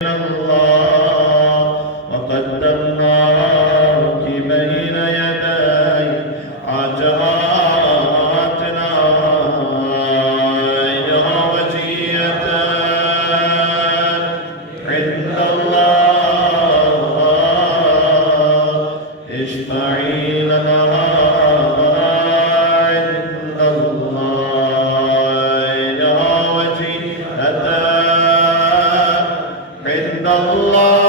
الله وقدرناك بين يدي حاجاتنا يا وجية عند الله اشفعي لنا عند الله يا وجية عند الله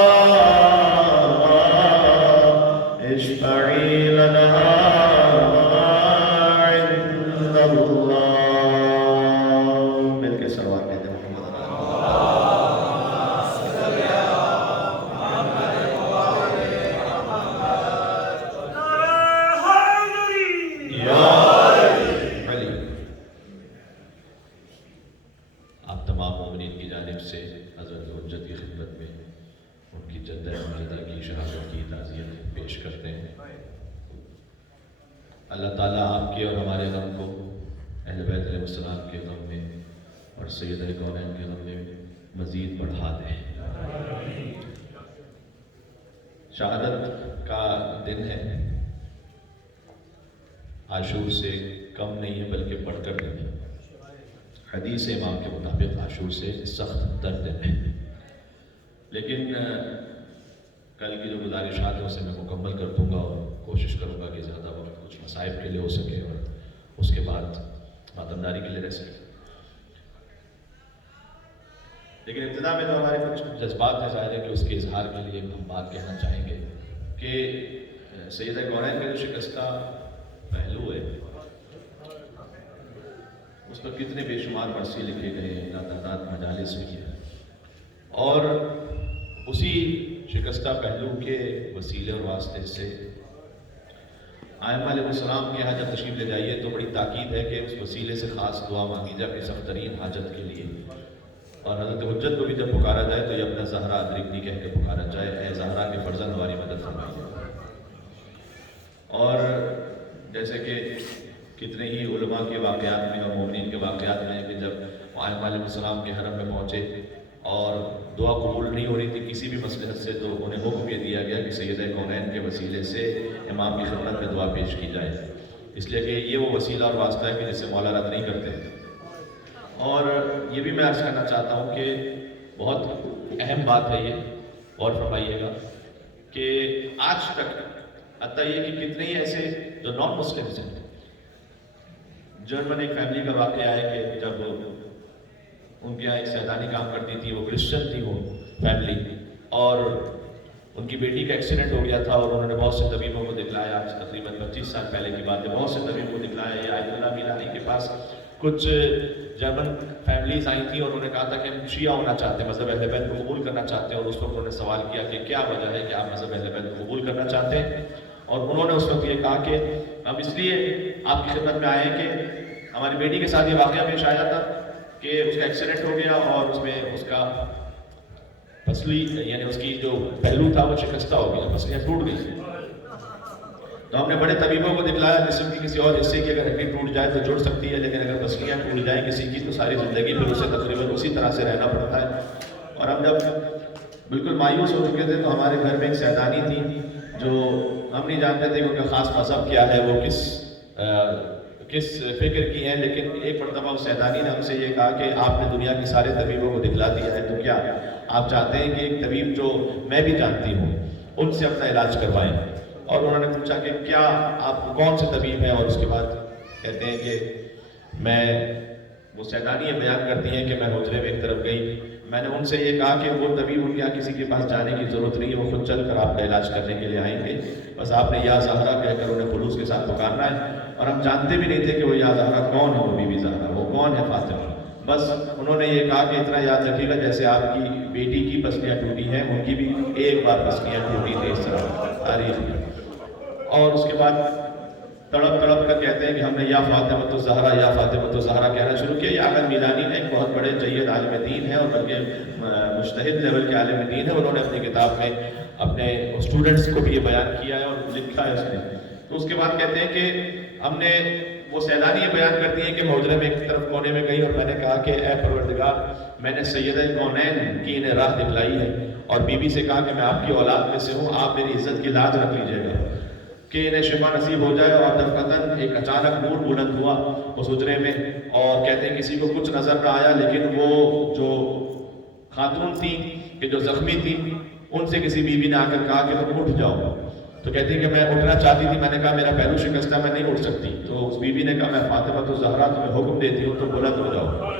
اشفعي لنا عند الله مل کے سلوات کہتے ہیں محمد یا علی۔ آپ تمام مومنین کی جانب سے حضرت حجت کی خدمت میں ان کی جدہ ماجدہ کی شہادت کی تعزیت پیش کرتے ہیں۔ اللہ تعالیٰ آپ کے اور ہمارے غم کو اہل بیت علیہ السلام کے غم میں اور سید کونین کے غم میں مزید بڑھا دیں۔ شہادت کا دن ہے، عاشور سے کم نہیں ہے بلکہ بڑھ کر دن ہے۔ حدیث امام کے مطابق عاشور سے سخت تر دن ہے، لیکن کل کی جو گزارشات ہیں اسے میں مکمل کر دوں گا اور کوشش کروں گا کہ زیادہ وقت کچھ مصائب کے لیے ہو سکے اور اس کے بعد ماتمداری کے لیے رہ سکے۔ لیکن ابتدا میں تو ہمارے کچھ جذبات ہیں، ظاہر ہے کہ اس کے اظہار کے لیے ہم بات کہنا چاہیں گے کہ سیدہ کونین کا جو شکستہ پہلو ہے اس پر کتنے بے شمار مرثی لکھے گئے ہیں، تعداد مجالس ہوئی ہے، اور اسی شکستہ پہلو کے وسیلے اور واسطے سے ائمہ علیہ السلام کے یہاں جب تشریف لے جائیے تو بڑی تاکید ہے کہ اس وسیلے سے خاص دعا مانگی جائے اپنی سخت ترین حاجت کے لیے، اور حضرت حجت کو بھی جب پکارا جائے تو یہ اپنا زہرا ادرکنی کہہ کے پکارا جائے، اے زہرا کے فرزند ہماری مدد فرمائیے۔ اور جیسے کہ کتنے ہی علماء کے واقعات میں اور مومنین کے واقعات میں کہ جب ائمہ علیہ السلام کے حرم میں پہنچے اور دعا قبول نہیں ہو رہی تھی کسی بھی مصلحت سے، تو انہیں حکم یہ دیا گیا کہ سیدہ کونین کے وسیلے سے امام کی خدمت میں دعا پیش کی جائے، اس لیے کہ یہ وہ وسیلہ اور واسطہ ہے کہ جس سے مولا رد نہیں کرتے۔ اور یہ بھی میں عرض کرنا چاہتا ہوں کہ بہت اہم بات ہے یہ، اور فرمائیے گا کہ آج تک حتیٰ یہ کہ کتنے ہی ایسے جو نان مسلمز ہیں، جرمن ایک فیملی کا واقعہ ہے کہ جب ان کے یہاں ایک سیدانی کام کرتی تھی، وہ کرسچن تھی وہ فیملی، اور ان کی بیٹی کا ایکسیڈنٹ ہو گیا تھا اور انہوں نے بہت سے طبیبوں کو دکھلایا، آج تقریباً 25 سال پہلے کی بات ہے، بہت سے طبیبوں کو دکھلایا۔ یہ آیت اللہ میلانی کے پاس کچھ جرمن فیملیز آئی تھیں اور انہوں نے کہا تھا کہ ہم شیعہ ہونا چاہتے ہیں، مذہب اہل بیت کو قبول کرنا چاہتے ہیں، اور اس وقت انہوں نے سوال کیا کہ کیا وجہ ہے کہ آپ مذہب اہل بیت کو قبول کرنا چاہتے ہیں، اور انہوں نے اس وقت یہ کہا کہ ہم اس لیے آپ کی خدمت میں آئے ہیں کہ ہماری بیٹی کے ساتھ یہ واقعہ پیش آیا تھا کہ اس کا ایکسیڈنٹ ہو گیا اور اس میں اس کا پسلی یعنی اس کی جو پہلو تھا وہ شکستہ ہو گیا، پسلیاں ٹوٹ گئی۔ تو ہم نے بڑے طبیبوں کو دکھلایا، جسم کی کسی اور حصے کی اگر ہڈی ٹوٹ جائے تو جڑ سکتی ہے، لیکن اگر پسلیاں ٹوٹ جائیں کسی کی تو ساری زندگی پھر اسے تقریباً اسی طرح سے رہنا پڑتا ہے۔ اور ہم جب بالکل مایوس ہو چکے تھے تو ہمارے گھر میں ایک سیدانی تھی جو ہم نہیں جانتے تھے کہ ان کا خاص مذہب کیا ہے، وہ کس فکر کی ہیں، لیکن ایک مرتبہ اس سیدانی نے ہم سے یہ کہا کہ آپ نے دنیا کے سارے طبیبوں کو دکھلا دیا ہے، تو کیا آپ چاہتے ہیں کہ ایک طبیب جو میں بھی جانتی ہوں ان سے اپنا علاج کروائیں؟ اور انہوں نے پوچھا کہ کیا آپ کون سے طبیب ہیں، اور اس کے بعد کہتے ہیں کہ وہ سیدانی یہ بیان کرتی ہیں کہ میں حجرے میں ایک طرف گئی، میں نے ان سے یہ کہا کہ وہ طبیب ان کے یہاں کسی کے پاس جانے کی ضرورت نہیں ہے، وہ خود چل کر آپ کا علاج کرنے کے لیے آئیں گے، بس آپ نے یا زہرا کہہ کر انہیں خلوص کے ساتھ پکارنا ہے۔ اور ہم جانتے بھی نہیں تھے کہ وہ یا زہرا کون ہے، وہ بی بی زہرا وہ کون ہے فاطمہ، بس انہوں نے یہ کہا کہ اتنا یاد رکھیے گا جیسے آپ کی بیٹی کی پسلیاں ٹوٹی ہیں ان کی بھی ایک بار پسلیاں ٹوٹی تھی، اس طرح تاریخ میں۔ اور اس کے بعد تڑپ تڑپ کر کہتے ہیں کہ ہم نے یا فاطمۃ الزہرا یا فاطمۃ الزہرا کہنا شروع کیا۔ یہ احمد میلانی نے ایک بہت بڑے جید عالم دین ہے اور بلکہ مجتہد لیول کے عالم دین ہے، انہوں نے اپنی کتاب میں اپنے اسٹوڈنٹس کو بھی یہ بیان کیا ہے اور لکھا ہے اس نے۔ تو اس کے بعد کہتے ہیں کہ ہم نے وہ سیدانی یہ بیان کرتی ہیں کہ میں حجرے میں ایک طرف کونے میں گئی اور میں نے کہا کہ اے پروردگار میں نے سیدہ کونین کی انہیں راہ دکھلائی ہے، اور بی بی سے کہا کہ میں آپ کی اولاد میں سے ہوں، آپ میری عزت کی لاج رکھ لیجیے گا کہ انہیں شفا نصیب ہو جائے۔ اور دفعتاً ایک اچانک نور بلند ہوا اس حجرے میں، اور کہتے ہیں کسی کو کچھ نظر نہ آیا، لیکن وہ جو خاتون تھی کہ جو زخمی تھی، ان سے کسی بیوی نے آ کر کہا کہ تم اٹھ جاؤ، تو کہتی ہے کہ میں اٹھنا چاہتی تھی، میں نے کہا میرا پہلو شکستہ، میں نہیں اٹھ سکتی، تو اس بیوی نے کہا میں فاطمہ الزہرا تمہیں حکم دیتی ہوں تو بلند ہو جاؤ۔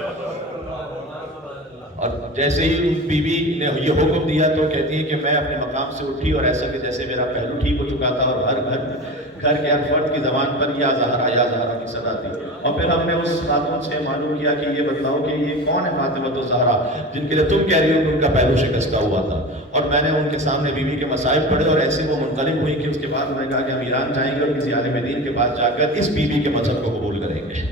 اور جیسے ہی بیوی نے یہ حکم دیا تو کہتی ہے کہ میں اپنے مقام سے اٹھی، اور ایسا کہ جیسے میرا پہلو ٹھیک ہو چکا تھا، اور ہر گھر کے ہر فرد کی زبان پر یا زہرا کی صدا تھی۔ اور پھر ہم نے اس خاتون سے معلوم کیا کہ یہ بتلاؤ کہ یہ کون ہے فاطمہ الزہرا جن کے لیے تم کہہ رہی ہو کہ ان کا پہلو شکستہ ہوا تھا۔ اور میں نے ان کے سامنے بیوی کے مصائب پڑھے، اور ایسے وہ منقلب ہوئی کہ اس کے بعد انہوں نے کہا کہ ہم ایران جائیں گے اور کسی عالم دین کے پاس جا کر اس بیوی کے مذہب کو قبول کریں گے۔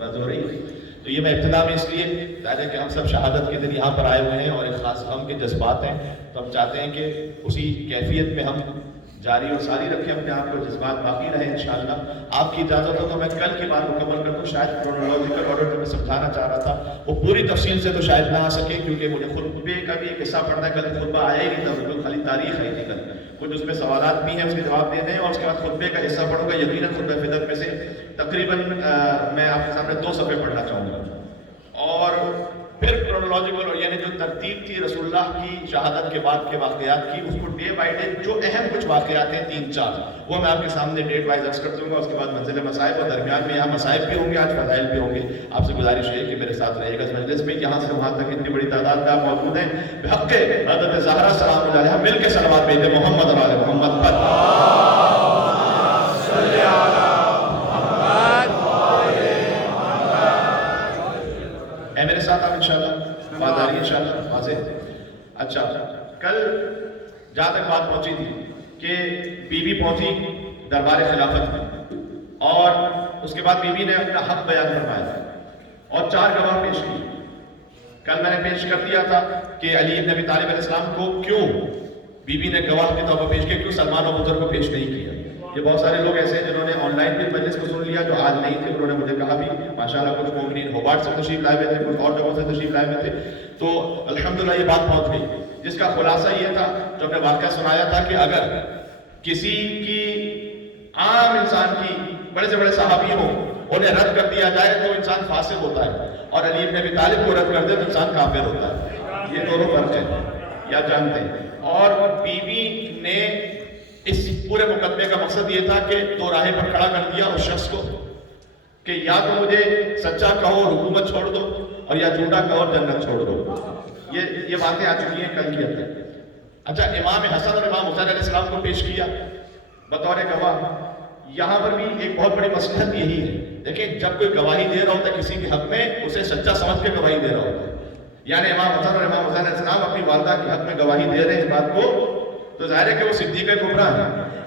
بات ہو رہی ہے؟ تو یہ میں ابتدا میں اس لیے ظاہر ہے کہ ہم سب شہادت کے دن یہاں پر آئے ہوئے ہیں، اور ایک خاص غم کے جذبات ہیں، تو ہم چاہتے ہیں کہ اسی کیفیت میں ہم جاری اور ساری رکھیں اپنے آپ کو، جذبات باقی رہیں انشاءاللہ۔ آپ کی اجازت ہو تو میں کل کی بات مکمل کر دوں، شاید کرونالوجیکل آرڈر جو میں سمجھانا چاہ رہا تھا وہ پوری تفصیل سے تو شاید نہ آ سکے، کیونکہ مجھے خطبے کا بھی ایک حصہ پڑھنا ہے، کل خطبہ آیا ہی نہیں تھا، بالکل خالی تاریخ آئی تھی کل، کچھ اس میں سوالات بھی ہیں اس کے جواب دینے ہیں، اور اس کے بعد خطبے کا حصہ پڑھوں گا یقیناً خطبہ فدق میں سے تقریباً میں آپ کے سامنے 2 صفحے پڑھنا چاہوں گا، اور پھر کرونالوجیکل یعنی جو ترتیب تھی رسول اللہ کی شہادت کے بعد کے واقعات کی، اس کو ڈے بائی ڈے جو اہم کچھ واقعات ہیں 3-4 وہ میں آپ کے سامنے ڈیٹ وائز عرض کر دوں گا، اس کے بعد منزل مصائب، اور درمیان میں یہاں مصائب بھی ہوں گے، آج فضائل بھی ہوں گے۔ آپ سے گزارش ہے کہ میرے ساتھ رہے گا اس مجلس میں، یہاں سے وہاں تک اتنی بڑی تعداد میں آپ موجود ہیں، بحق حضرت زہرا سلام اللہ علیہا مل کے صلوات بھیجیں محمد اور آل محمد پر۔ اے میرے ساتھ آپ انشاءاللہ بات آ رہی ہے انشاءاللہ واضح۔ اچھا، کل جہاں تک بات پہنچی تھی کہ بی بی پہنچی دربار خلافت میں، اور اس کے بعد بی بی نے اپنا حق بیان فرمایا اور 4 گواہ پیش کی۔ کل میں نے پیش کر دیا تھا کہ علی بن ابی طالب علیہ السلام کو کیوں بی بی نے گواہ کے طور پر پیش کیا، کیوں سلمان و ابوذر کو پیش نہیں کیا۔ یہ بہت سارے لوگ ایسے ہیں جنہوں نے آن لائن بھی مجلس کو سن لیا جو آج نہیں تھے، انہوں نے مجھے کہا بھی ماشاءاللہ کچھ مومنین ہوبارٹ سے تشریف لائے ہوئے تھے، کچھ اور جگہوں سے تشریف لائے ہوئے تھے، تو الحمدللہ یہ بات پہنچ گئی، جس کا خلاصہ یہ تھا جو میں واقعہ سنایا تھا کہ اگر کسی کی عام انسان کی بڑے سے بڑے صحابی ہوں انہیں رد کر دیا جائے تو انسان فاسق ہوتا ہے، اور علی بن ابی طالب کو رد کر دے تو انسان کافر ہوتا ہے۔ یہ دونوں فرق ہیں، یا جانتے ہیں۔ اور بی بی نے اس پورے مقدمے کا مقصد یہ تھا کہ 2 راہیں پر کھڑا کر دیا اس شخص کو کہ یا تو مجھے سچا کہو اور حکومت چھوڑ دو، اور یا جھوٹا کہو اور جنت چھوڑ دو۔ یہ باتیں آ چکی ہیں کل کی اندر۔ اچھا، امام حسن اور امام حسین علیہ السلام کو پیش کیا بطور گواہ۔ یہاں پر بھی ایک بہت بڑی مصلحت یہی ہے، دیکھیں جب کوئی گواہی دے رہا ہوتا ہے کسی کے حق میں، اسے سچا سمجھ کے گواہی دے رہا ہوتا ہے۔ یعنی امام حسن اور امام حسین علیہ السلام اپنی والدہ کے حق میں گواہی دے رہے ہیں اس بات کو، تو ظاہر ہے کہ وہ صدیقہ کبریٰ ہے،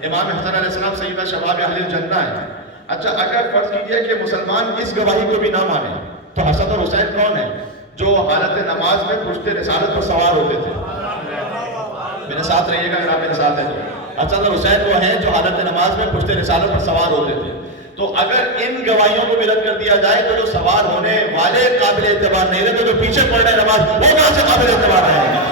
امام حسن علیہ السلام سیدہ شباب اہل الجنہ ہے۔ اچھا، اگر فرض کیجئے کہ مسلمان اس گواہی کو بھی نہ مانے تو حسن اور حسین کون ہیں جو حالت نماز میں پشت رسالت پر سوار ہوتے تھے؟ میرے ساتھ رہیے گا اگر آپ میرے ساتھ ہیں تو۔ حسن اور حسین وہ ہیں جو حالت نماز میں پشت رسالت پر سوار ہوتے تھے، تو اگر ان گواہیوں کو بھی رد کر دیا جائے تو جو سوار ہونے والے قابل اعتبار نہیں رہتے، جو پیچھے پڑ رہے نماز وہ کہاں سے قابل اعتبار رہیں گے؟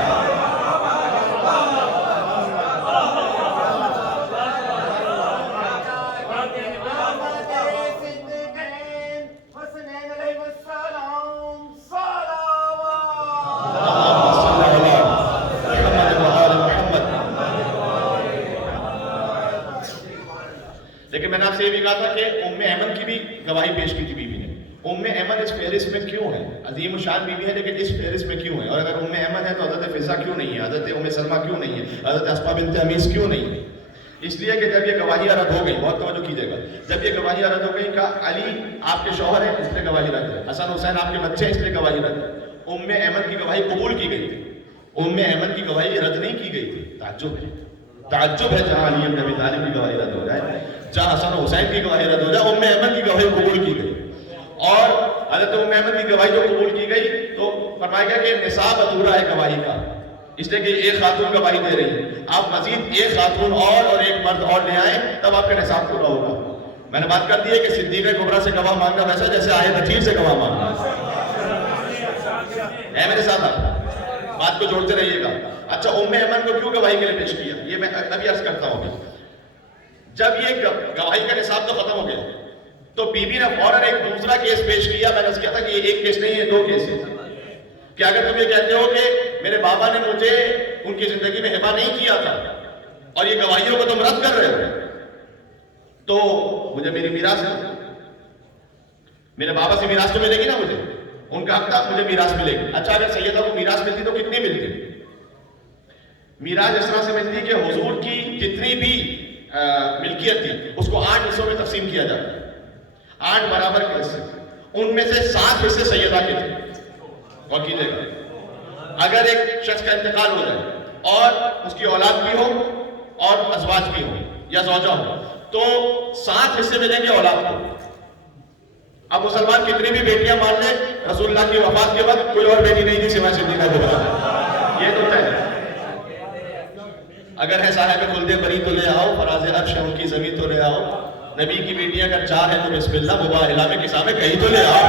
لیکن میں نے آپ سے یہ بھی کہا تھا کہ ام ایمن کی بھی گواہی پیش کی تھی بی بی نے۔ ام ایمن اس فہرست میں کیوں ہے؟ عظیم الشان بی بی ہے لیکن اس فہرست میں کیوں ہے؟ اور اگر ام ایمن ہے تو حضرت فضہ کیوں نہیں ہے؟ حضرت ام سلمہ کیوں نہیں ہے؟ حضرت اسماء بنت امیس کیوں نہیں ہے؟ اس لیے کہ جب یہ گواہیاں رد ہو گئی، بہت توجہ کیجیے گا، جب یہ گواہیاں رد ہو گئی کہ علی آپ کے شوہر ہیں اس لیے گواہی رد ہے، حسن حسین آپ کے بچے ہیں اس لیے گواہی رد ہے، ام ایمن کی گواہی قبول کی گئی تھی، ام ایمن کی گواہی رد نہیں کی گئی تھی۔ تعجب ہے جہاں علی بن ابی طالب کی گواہی رد ہو جائے، جہاں حسن حسین کی گواہی رد ہو جائے، ام ایمن کی گواہی قبول کی گئی۔ اور حضرت ام ایمن کی گواہی جو قبول کی گئی تو فرمایا گیا کہ نصاب ادھورا ہے گواہی کا، اس لیے کہ ایک خاتون گواہی دے رہی ہے، آپ مزید ایک خاتون اور ایک مرد اور لے آئیں تب آپ کا نصاب پورا ہوگا۔ میں نے بات کر دی ہے کہ صدیقہ کبریٰ سے گواہ مانگنا ویسا جیسے آیت حکیم سے گواہ مانگنا۔ ہے میرے ساتھ آپ بات کو جوڑتے رہیے گا. اچھا ام ایمن کو کیوں گواہی کے لیے پیش کیا یہ میں ابھی عرض کرتا ہوں. جب یہ گواہی کا نصاب تو ختم ہو گیا تو بی بی نے فوراً ایک دوسرا کیس پیش کیا. میں نے عرض کیا تھا کہ یہ ایک کیس نہیں ہے 2 کیس ہے کہ اگر تم یہ کہتے ہو کہ میرے بابا نے مجھے ان کی زندگی میں ہبا نہیں کیا تھا اور یہ گواہیوں کو تم رد کر رہے ہو تو مجھے میری میراث ہے. میرے بابا سے میراث تو ملے گی نا مجھے ان کا حق تھا مجھے میراث ملے گی. اچھا اگر سیدہ کو میراث ملتی تو کتنی ملتی؟ میراث اس طرح سے ملتی کہ حضور کی جتنی بھی ملکیت تھی اس کو 8 حصوں میں تقسیم کیا جاتا ہے. 8 برابر کے حصے ان میں سے 7 حصے سیدہ کے تھے. اور کیجیے گا اگر ایک شخص کا انتقال ہو جائے اور اس کی اولاد بھی ہو اور ازواج بھی ہو یا زوجہ ہو تو 7 حصے ملیں گے اولاد کو. اب مسلمان کتنی بھی بیٹیاں مان لیں رسول اللہ کی وفات کے وقت کوئی اور بیٹی نہیں تھی سوائے صدیقہ کبریٰ. یہ تو ہے. اگر ہے صاحب خلد بری تو لے آؤ فراز عرش ان کی زمین تو لے آؤ. نبی کی بیٹیاں اگر 4 ہیں تو بسم اللہ مباہلہ میں کسا میں کہیں تو لے آؤ.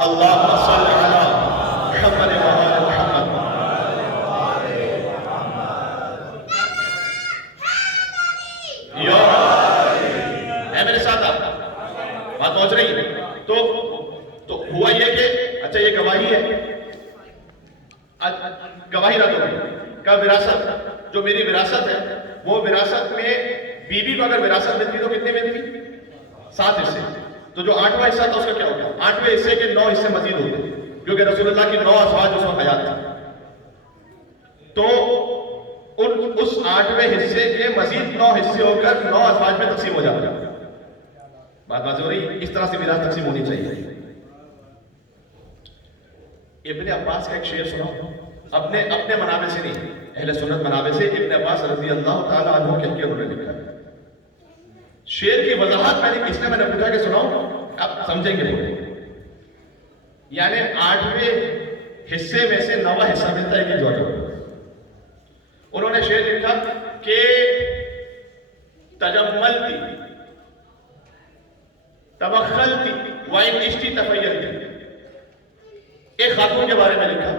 اللهم صل على محمد وعلى محمد. ہے میرے ساتھ آپ بات پہنچ رہی ہے. تو ہوا یہ کہ اچھا یہ گواہی ہے گواہی رد ہو گئی کا وراثت جو میری وراثت ہے وہ وراثت میں بیوی کو اگر وراثت ملتی تو کتنے ملتی؟ 7 حصے. تو جو 8واں حصہ تھا اس کا کیا ہوگا؟ 8ویں حصے کے 9 حصے مزید ہوتے کیونکہ رسول اللہ کی 9 ازواج اس وقت حیات تھا. تو اس 8ویں حصے کے مزید 9 حصے ہو کر 9 ازواج میں تقسیم ہو جاتے ہیں. بات واضح ہو رہی؟ اس طرح سے میراث تقسیم ہونی چاہیے. ابن عباس کا ایک شعر سناؤ اپنے منابع سے نہیں اہل سنت منابع سے. ابن عباس رضی اللہ تعالیٰ عنہ کہہ کے انہوں نے لکھا ہے. شعر کی وضاحت اس نے میں نے پوچھا کہ سناؤ آپ سمجھیں گے. یعنی 8ویں حصے میں سے 9واں حصہ ملتا ہے کہ جو انہوں نے شعر لکھا کہ تجملتی تبخلتی وَإِنْ عِشْتِ تَفَيَّلْتِ. ایک خاتون کے بارے میں لکھا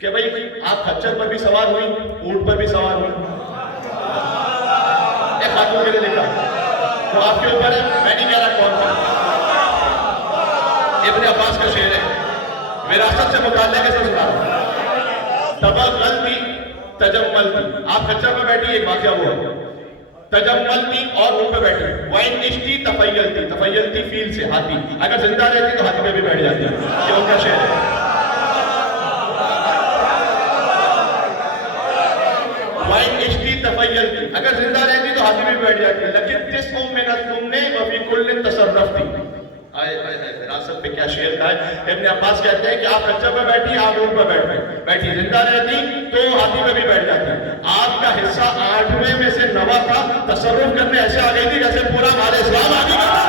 کہ بھئی آپ خچر پر بھی سوار ہوئی اونٹ پر بھی سوار ہوئی. ایک خاتون کے لیے لکھا وہ آپ کے اوپر ہے میں نہیں کہہ رہا کون تھا. ابن عباس کا شعر ہے وراثت سے متعلق ہے. تبخلتی تجملتی آپ خچر پر بیٹھی ایک واقعہ ہوا تجملتی اور اونٹ پہ بیٹھی. وَإِنْ عِشْتِ تَفَيَّلْتِ تفیلتی فیل سے ہاتھی اگر زندہ رہتی تو ہاتھی پہ بھی بیٹھ جاتی. یہ ان کا شعر ہے. وَإِنْ عِشْتِ تَفَيَّلْتِ اگر زندہ رہتی تو ہاتھی پہ بھی بیٹھ جاتی. لیکن تِسْعٌ مِنَ الثُّمْنِ وَفِي كُلٍّ تَصَرَّفْتِ. وراثت پہ کیا شعر کا ہے. ابن عباس کہتے ہیں کہ آپ خچر پہ بیٹھی آپ اونٹ پہ بیٹھی زندہ رہتی تو ہاتھی پہ بھی بیٹھ جاتی. آپ کا حصہ 8ویں میں سے 9واں تھا. تصرف کرنے ایسے آ گئی تھی جیسے پورا مال اسلام آگے کرتا.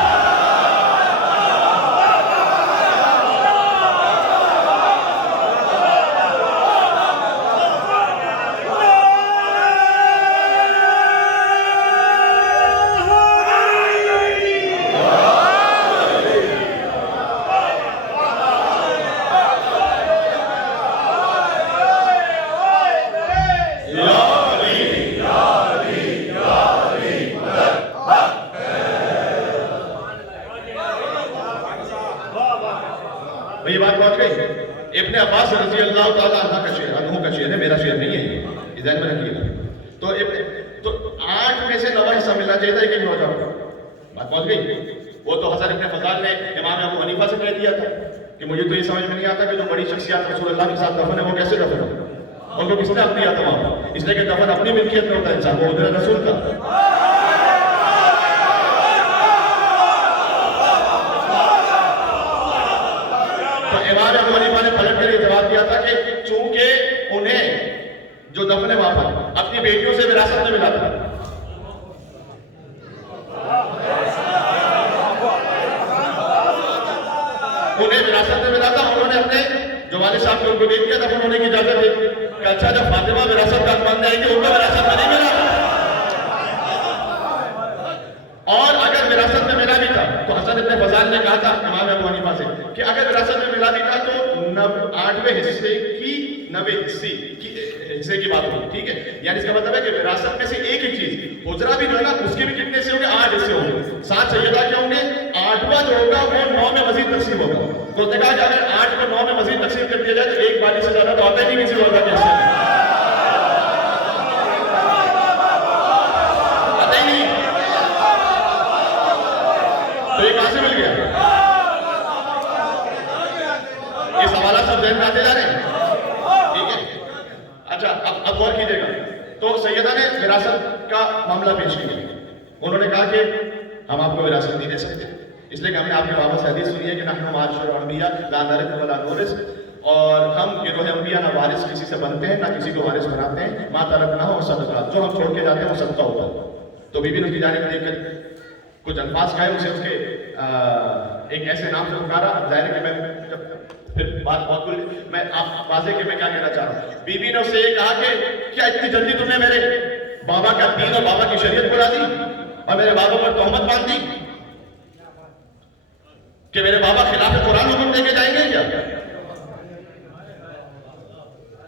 یہ بات پہنچ گئی. ابن عباس رضی اللہ تعالیٰ عنہ کا شعر ہے میرا شعر نہیں ہے یہ ذہن میں رکھیے گا. تو 8 میں سے 9واں حصہ ملنا چاہیے تھا ایک نوجوان کو. بات پہنچ گئی. وہ تو حسن ابن فضال نے امام ابو حنیفہ سے کہہ دیا تھا کہ مجھے تو یہ سمجھ میں نہیں آتا کہ جو بڑی شخصیات رسول اللہ کے ساتھ دفن ہے وہ کیسے دفن ہو. ان کو کس نے حق دیا تھا وہاں؟ اس لیے کہ دفن اپنی ملکیت میں ہوتا ہے انسان وہ حضرت رسول کا. امام ابو حنیفہ نے پلٹ کر یہ جواب دیا تھا کہ چونکہ انہیں جو دفن وہاں پر اپنی بیٹیوں سے وراثت میں ملا تھا انہیں وراثت میں ملا تھا, انہوں نے اپنے جو والد صاحب کو ان کو دے دیا تھا, انہوں نے کی اجازت دی کہ اچھا جب فاطمہ وراثت کا بن جائے گی ان کو وراثت میں نہیں ملا. اور اگر وراثت میں ملا بھی تھا تو حسن ابن فضال نے کہا تھا امام ابو حنیفہ سے کہ اگر وراثت میں ملا بھی تھا تو 8ویں حصے کی 9ویں حصے کی بات ہوگی, ٹھیک ہے. یعنی اس کا مطلب ہے کہ وراثت میں سے ایک ایک چیز, حجرہ بھی جو ہے نا اس کے بھی کتنے سے ہوں گے, 8 حصے ہوں گے. 7 سیدہ کیا ہوں گے, 8واں جو ہوگا وہ 9 میں مزید تقسیم ہوگا. تو اس نے کہا کہ اگر 8 کو 9 میں مزید تقسیم کر دیا جائے تو ایک بالی سے زیادہ تو آتا ہی نہیں کسی اور کا حصہ میں, آتا ہی نہیں. تو یہ کہاں سے مل گیا؟ یہ سوالات سب ذہن میں آتے جا رہے ہیں, ٹھیک ہے. اچھا اب غور کیجیے گا. تو سیدہ نے وراثت کا معاملہ پیش کیا. انہوں نے کہا کہ ہم آپ کو وراثت نہیں دے سکتے, اس لیے کہ ہم نے آپ کے بابا سے حدیث سنی ہے کہ نحن معاشر الانبیاء لا نرث ولا نورث, اور ہم گروہ انبیاء نہ وارث کسی سے بنتے ہیں نہ کسی کو وارث بناتے ہیں. ما ترکنا ہو صدقہ, جو ہم چھوڑ کے جاتے ہیں وہ صدقہ ہوتا ہے. تو بی بی نے اس کی جانب دیکھ کر کچھ الفاظ کہے, اسے اس کے ایک ایسے نام سے پکارا. اب ظاہر ہے کہ میں جب پھر بات بہت بول, میں آپ واضح کہ میں کیا کہنا چاہ رہا ہوں. بی بی نے اس سے یہ کہا کہ کیا اتنی جلدی تم نے میرے بابا کا دین اور بابا کی شریعت بلا دی اور میرے بابا پر تہمت باندھ دی کہ میرے بابا خلاف قرآن حکم دے کے جائیں گے کیا؟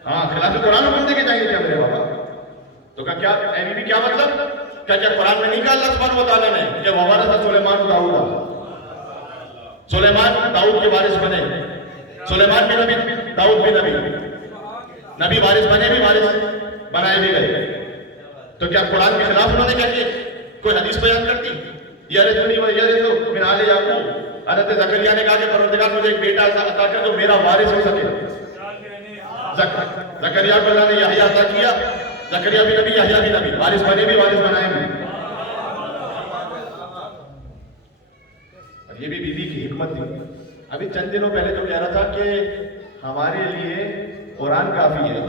ہاں, خلاف قرآن حکم دے کے جائیں گے کیا میرے بابا؟ تو کہا کیا اے بی بی کیا مطلب؟ کیا قرآن میں نہیں کہا اللہ سبحانہ و تعالیٰ نے کہ وَوَرَثَ سُلَيْمَانُ دَاؤُدَ, سلیمان داؤد کے وارث بنے. سلیمان بھی نبی, داؤد بھی نبی, نبی وارث بنے بھی, وارث بنائے بھی گئے. تو کیا قرآن کے خلاف انہوں نے کہا کہ کوئی حدیث بیان کرتی یرثنی ویرث من آل یعقوب؟ حضرت زکریا نے کہا کہ پروردگار مجھے ایک بیٹا ایسا عطا کر جو میرا وارث ہو سکے. زکریا کو اللہ نے یحییٰ عطا کیا. زکریا بھی نبی, یحییٰ بھی نبی, وارث بنے بھی, وارث بنائے بھی. یہ بھی بیوی کی حکمت تھی. ابھی چند دنوں پہلے تو کہہ رہا تھا کہ ہمارے لیے قرآن کافی ہے.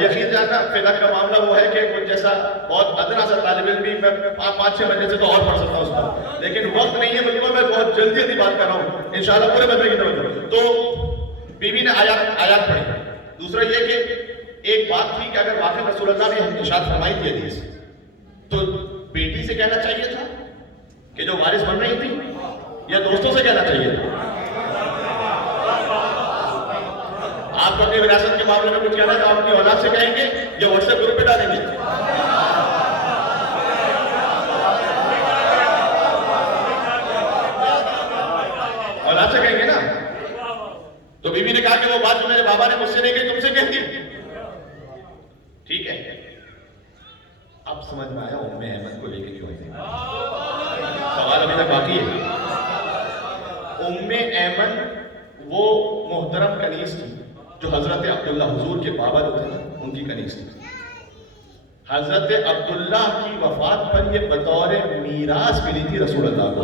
یقین جانا فلک کا معاملہ وہ ہے کہ کچھ جیسا بہت ادنا سا طالب علم بھی میں 5-6 مہینے سے تو اور پڑھ سکتا ہوں اس پر, لیکن وقت نہیں ہے بالکل. میں بہت جلدی بات کر رہا ہوں انشاءاللہ پورے بدلے کی توجہ. تو بی بی نے آیات پڑھی. دوسرا یہ کہ ایک بات تھی کہ اگر واقعی رسول اللہ نے ارشاد فرمائی تھی حدیث, تو بیٹی سے کہنا چاہیے تھا کہ جو وارث بن رہی تھی, یا دوستوں سے کہنا چاہیے تھا؟ آپ اپنی وراثت کے معاملے میں کچھ کہنا ہے تو آپ اپنی اولاد سے کہیں گے یا واٹس ایپ گروپ پہ ڈالیں گے؟ اولاد سے کہیں گے نا. تو بی بی نے کہا کہ وہ بات جو میرے بابا نے مجھ سے نہیں کہی تم سے کہتی, ٹھیک ہے. اب سمجھ میں آیا ام ایمن کو لے کے کیوں ہے سوال ابھی تک باقی ہے. ام ایمن وہ محترم کنیز تھی جو حضرت عبداللہ حضور کے بابا جو تھے ان کی کنیز تھی. حضرت عبداللہ کی وفات پر یہ بطور میراث ملی تھی رسول اللہ کو.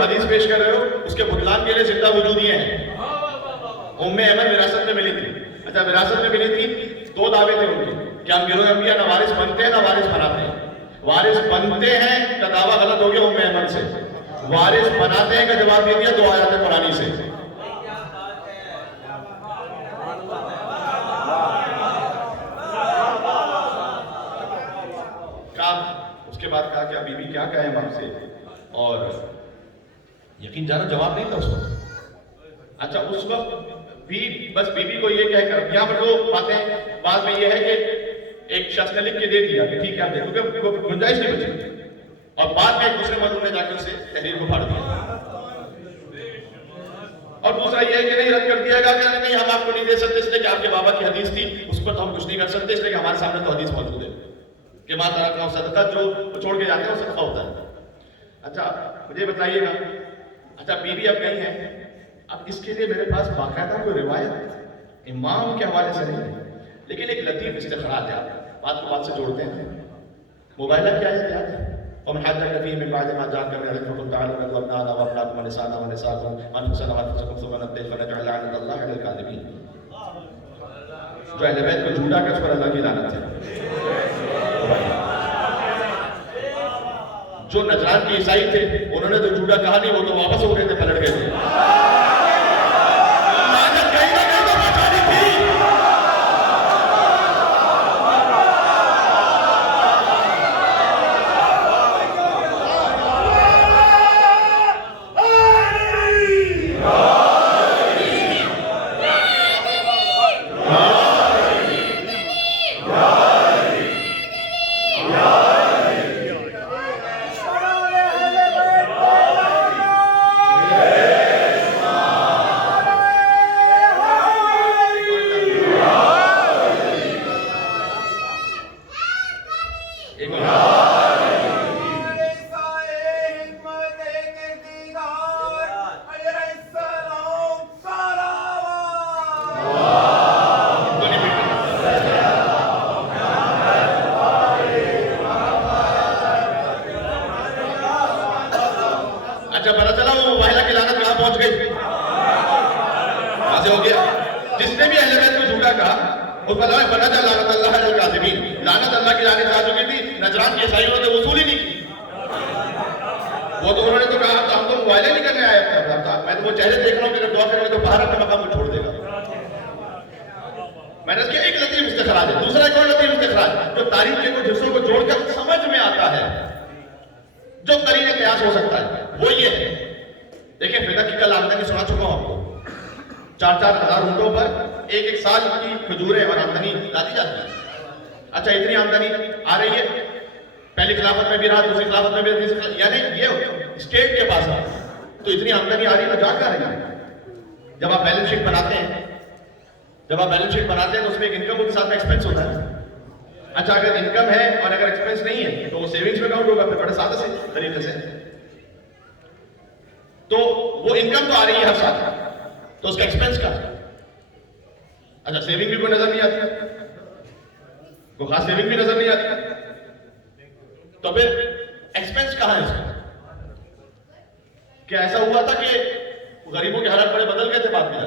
حدیث پیش کر رہے ہو اس کے بطلان کے لیے زندہ وجود یہ ہیں. ام ایمن وراثت میں ملی تھی. اچھا وراثت میں ملی تھی, 2 دعوے تھے ان کے کہ ہم گروہ انبیاء نہ وارث بنتے ہیں نہ وارث بناتے ہیں. وارث بنتے ہیں کا دعویٰ غلط ہو گیا ام ایمن سے. وارث بناتے ہیں کا جواب دے دیا 2 آیات قرآنی سے. کے بعد کہا کہ ابھی بھی کیا کہیں ہم آپ سے، اور یقین جانا جواب نہیں تھا اس وقت. اچھا اس وقت بھی بس بیوی کو یہ کہہ کر، یہاں پر جو باتیں بعد میں یہ ہے کہ ایک شخص نے لکھ کے دے دیا کہ ٹھیک ہے آپ دیکھو، کیونکہ گنجائش نہیں بچی، اور بعد میں ایک دوسرے مولوی نے جا کے اسے تحریر کو پھاڑ دیا. اور دوسرا یہ ہے کہ نہیں رد کر دیا گا کہ نہیں ہم آپ کو نہیں دے سکتے اس لیے کہ آپ کے بابا کی حدیث تھی، اس پر تو ہم کچھ نہیں کر سکتے، اس لیے کہ ہمارے سامنے تو حدیث موجود ہے کہ ماں ترکنا صدقہ، جو چھوڑ کے جاتے ہیں وہ صدقہ ہوتا ہے. اچھا مجھے بتائیے گا، اچھا بیوی اب نہیں ہے، اب اس کے لیے میرے پاس باقاعدہ کوئی روایت امام کے حوالے سے نہیں ہے، لیکن ایک لطیف استخراج ہے، بات کو بات سے جوڑتے ہیں. موبائلہ کیا ہے یاد ہے؟ ومن حاجك فيه من بعد ما جاءك من العلم فقل تعالوا ندعو ابناءنا وابناءكم ونساءنا ونساءكم وانفسنا وانفسكم ثم نبتهل فنجعل لعنة الله على الكاذبين. جو اہل بیت کو جھوٹا کہ اس پر اللہ کی لعنت ہے. جو نجران کے عیسائی تھے انہوں نے تو جھوٹا کہا نہیں، وہ تو واپس ہو گئے تھے، پلٹ گئے تھے. لعنت اللہ کی جانب سے آ چکی تھی. نجران کے عیسائیوں نے تو وصول ہی نہیں کی. وہ تو انہوں نے تو کہا ہم تو موبائلیں نہیں کرنے آئے تھے، میں تو وہ چہرے دیکھ رہا ہوں کہ اگر دعا کریں گے تو باہر اپنے مقام کو چھوڑ دے گا. میں نے اس کے ایک لطیف استخراج ہے. دوسرا ایک اور لطیف استخراج جو تاریخ کے کچھ حصوں کو جوڑ کر سمجھ میں آتا ہے، جو قرین قیاس ہو سکتا ہے، وہ یہ ہے. دیکھیں فدق کی کل آمدنی سنا چکا ہوں آپ کو، 4-4 ہزار اونٹوں پر ایک سال کی کھجوریں اور آمدنی لاتی جاتی ہے. اچھا اتنی آمدنی آ رہی ہے، پہلی خلافت میں بھی رہا، دوسری خلافت میں بھی رہا، یعنی یہ اسٹیٹ کے پاس ہے تو اتنی آمدنی آ رہی ہے، جا کر رہی ہے. جب آپ بیلنس شیٹ بناتے ہیں تو اس میں ایک انکم کے ساتھ میں ایکسپنس ہوتا ہے. اچھا اگر انکم ہے اور اگر ایکسپنس نہیں ہے تو وہ سیونگز میں کاؤنٹ ہوگا، پھر بڑے سادہ سے طریقے سے. تو وہ انکم تو آ رہی ہے ہر سال، تو اس کا ایکسپنس کا اچھا سیونگ بھی کوئی نظر نہیں آتی، کوئی خاص سیونگ بھی نظر نہیں آتی، تو پھر ایکسپنس کہاں ہے اس کا؟ کیا ایسا ہوا تھا کہ غریبوں کے حالات بڑے بدل گئے تھے بعد میں؟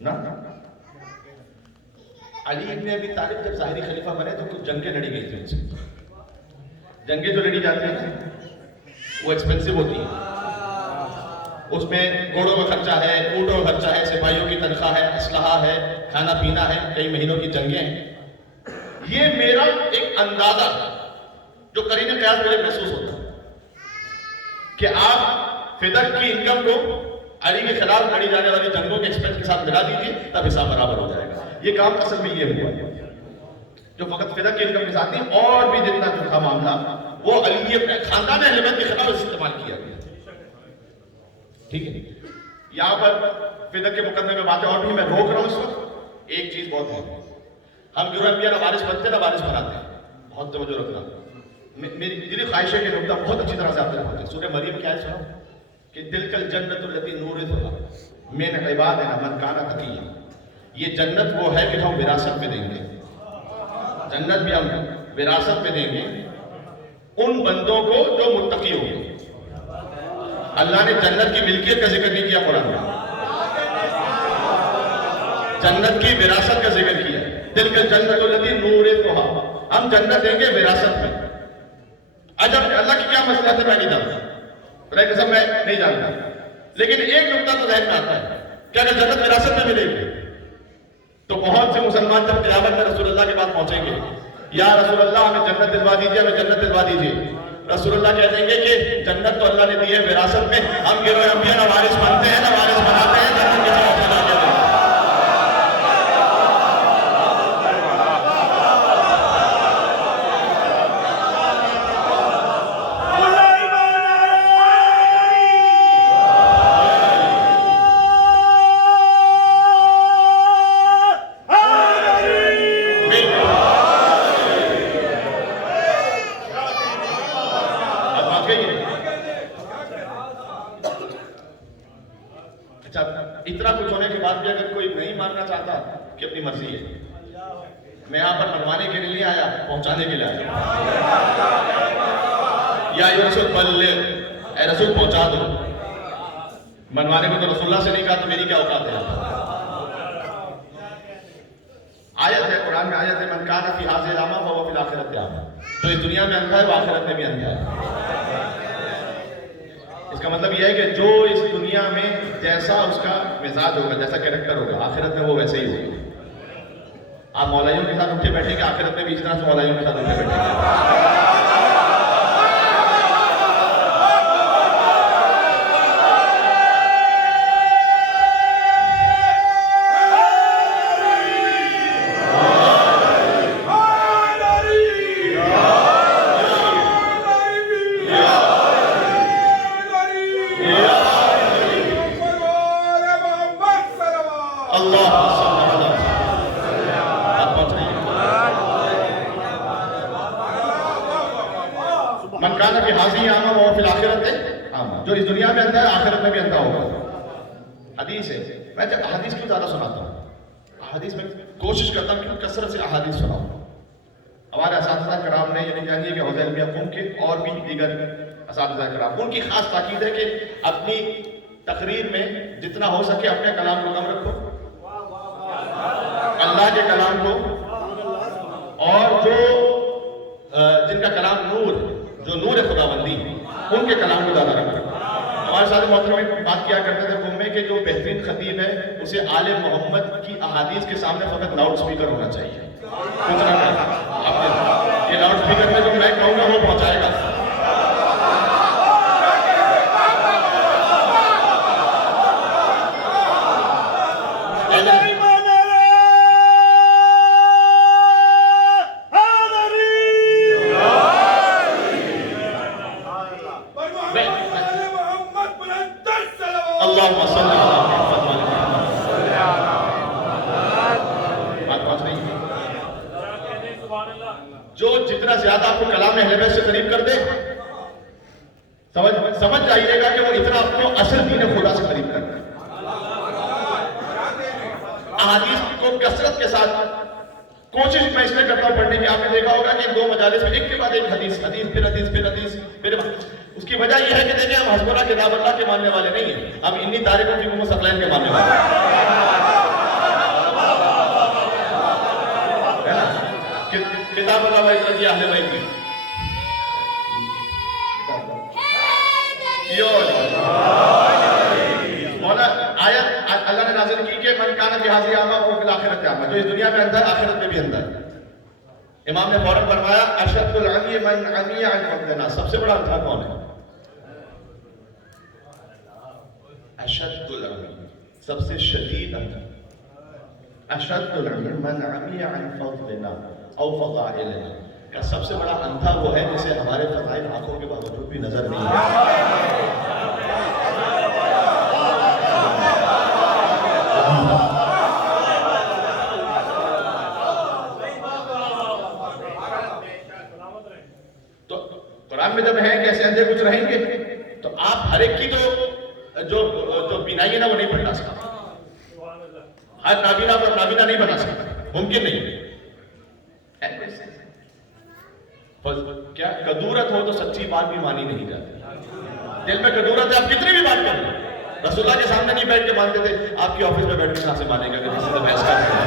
نا علی ابن ابی طالب جب ظاہری خلیفہ بنے تو کچھ جنگیں لڑی گئی تھی ان سے. جنگیں جو لڑی جاتی ہیں وہ ایکسپینسو ہوتی ہیں، اس میں گھوڑوں کا خرچہ ہے، اونٹوں کا خرچہ ہے، سپاہیوں کی تنخواہ ہے، اسلحہ ہے، کھانا پینا ہے، کئی مہینوں کی جنگیں ہیں. یہ میرا ایک اندازہ جو قرین قیاس مجھے محسوس ہوتا ہے کہ آپ فدق کی انکم کو علی کے خلاف لڑی جانے والی جنگوں کے ایکسپینس کے ساتھ ملا دیجیے، تب حساب برابر ہو جائے گا. یہ کام اصل میں یہ ہوا جو فقط فدق کی انکم کے ساتھ نہیں، اور بھی جتنا جو تھا معاملہ وہ علی خاندان اہل بیت کے خلاف استعمال کیا گیا. ٹھیک ہے، یہاں پر فدق کے مقدمے میں باتیں اور بھی میں روک رہا ہوں اس وقت. ایک چیز بہت ہے، ہم یورپیا نہ وارث بنتے نہ وارث بناتے ہیں، بہت توجہ رکھنا. میری دلی خواہش ہے کہ نقطہ بہت اچھی طرح سے آپ تک پہنچے. سورہ مریم کیا ہے سنا کہ تلک الجنت التی نورثھا من عبادنا من کان تقیا. یہ جنت وہ ہے کہ ہم وراثت میں دیں گے، جنت بھی ہم وراثت میں دیں گے ان بندوں کو جو متقی ہوں گے. اللہ نے جنت کی ملکیت کا ذکر نہیں کیا قرآن میں، جنت کی وراثت کا ذکر کیا. تلک الجنت التی نورثھا، ہم جنت دیں گے وراثت میں. عجب اللہ کی کیا مسئلہ ہے میں نہیں جانتا، میں نہیں جانتا، لیکن ایک نقطہ تو ذہن میں آتا ہے کہ اگر جنت وراثت میں ملے گی تو بہت سے مسلمان جب قیامت میں رسول اللہ کے پاس پہنچیں گے یا رسول اللہ ہمیں جنت دلوا دیجیے، ہمیں جنت دلوا دیجیے. رسول اللہ کہہ دیں گے کہ جنت تو اللہ نے دی ہے وراثت میں، ہم گروہ انبیاء نہ وارث بنتے ہیں نہ وارث بناتے ہیں، جنت کی طرف چلا کے دیں. اتنا کچھ ہونے کے بعد بھی اگر کوئی نہیں ماننا چاہتا کہ اپنی مرضی ہے، میں یہاں پر منوانے کے لیے آیا، پہنچانے کے لیے آیا. یا رسول بلغ، اے رسول پہنچا دو. منوانے کو تو رسول اللہ سے نہیں کہا تو میری کیا اوقات ہے؟ آیت ہے قرآن میں، آیت ہے من کان فی ھذہ اعمى فهو فی الآخرۃ اعمى. جو اس دنیا میں اندھا ہے وہ آخرت میں بھی اندھا ہے. اس کا مطلب یہ ہے کہ جو اس دنیا میں جیسا اس کا مزاج ہوگا، جیسا کریکٹر ہوگا، آخرت میں وہ ویسے ہی ہوگا. آپ مولائیوں کے ساتھ اٹھے بیٹھے گے، آخرت میں بھی اس طرح سے مولائیوں کے ساتھ اٹھے بیٹھے گے. من کان فی ھذہ اعمى وهو فی الآخرۃ اعمى. جو اس دنیا میں اندھا ہے آخرت میں بھی اندھا ہوگا. حدیث ہے. میں حدیث کیوں زیادہ سناتا ہوں؟ حدیث میں کوشش کرتا ہوں کہ کثرت سے احادیث سناؤں. ہمارے اساتذہ کرام نے یعنی جانیے کہ حوزہ علمیہ قم کے اور بھی دیگر اساتذہ کرام، ان کی خاص تاکید ہے کہ اپنی تقریر میں جتنا ہو سکے اپنے کلام کو کم رکھو، اللہ کے کلام کو، اور جو جن کا کلام نور، جو نور خداوندی، ان کے کلام کو زیادہ رکھو. ہمارے ساتھ محترم میں بات کیا کرتے تھے قوم میں کہ جو بہترین خطیب ہے اسے آل محمد کی احادیث کے سامنے فقط لاؤڈ سپیکر ہونا چاہیے. کچھ نہ یہ لاؤڈ سپیکر میں جو میں کہوں گا وہ پہنچائے گا. جو جتنا زیادہ آپ کو کلام اہل بیت سے قریب کر دے، سمجھ جائیے گا کہ وہ اتنا آپ کو اصل دین خدا سے قریب کر دے. احادیث کو کثرت کے ساتھ کوشش میں اس میں کرتا ہوں پڑھنے کی. آپ نے دیکھا ہوگا کہ دو مجالس میں ایک کے بعد ایک حدیث پھر حدیث پھر حدیث پھر. اس کی وجہ یہ ہے کہ دیکھیں ہم حسبنا کتاب اللہ کے ماننے والے نہیں ہیں، ہم انی تاریخوں کی ثقلین کے ماننے والے ہیں. کتاب اللہ و عزت اہل بیت کی مولا آیت اللہ نے نازل کی کہ من کان فی ھذہ اعمى وهو فی الآخرۃ اعمى. جو اس دنیا میں اندھا ہے آخرت میں بھی اندھا ہے. امام نے فوراً فرمایا اشد العمی من عمی عن فضلنا. سب سے بڑا اندھا کون ہے؟ اشد العمی، سب سے شدید اندھا. اشد العمی من عمی عن فضلنا او فضائلنا. کا سب سے بڑا اندھا وہ ہے جسے ہمارے فضائل آنکھوں کے باوجود بھی نظر نہیں آتا. تو قرآن میں جب ہے کہ ایسے اندھے کچھ رہیں گے تو آپ ہر ایک کی جو بینائی ہے نا وہ نہیں بنا سکتا. ہر نابینا پر نابینا نہیں بنا سکتا، ممکن نہیں. کیا کدورت ہو تو سچی بات بھی مانی نہیں جاتی. دل میں کدورت ہے، آپ کتنی بھی بات کریں. رسول اللہ کے سامنے نہیں بیٹھ کے مانتے تھے، آپ کی آفس میں بیٹھ کے کہاں سے مانے گا کہ جس سے بحث کرتے ہیں.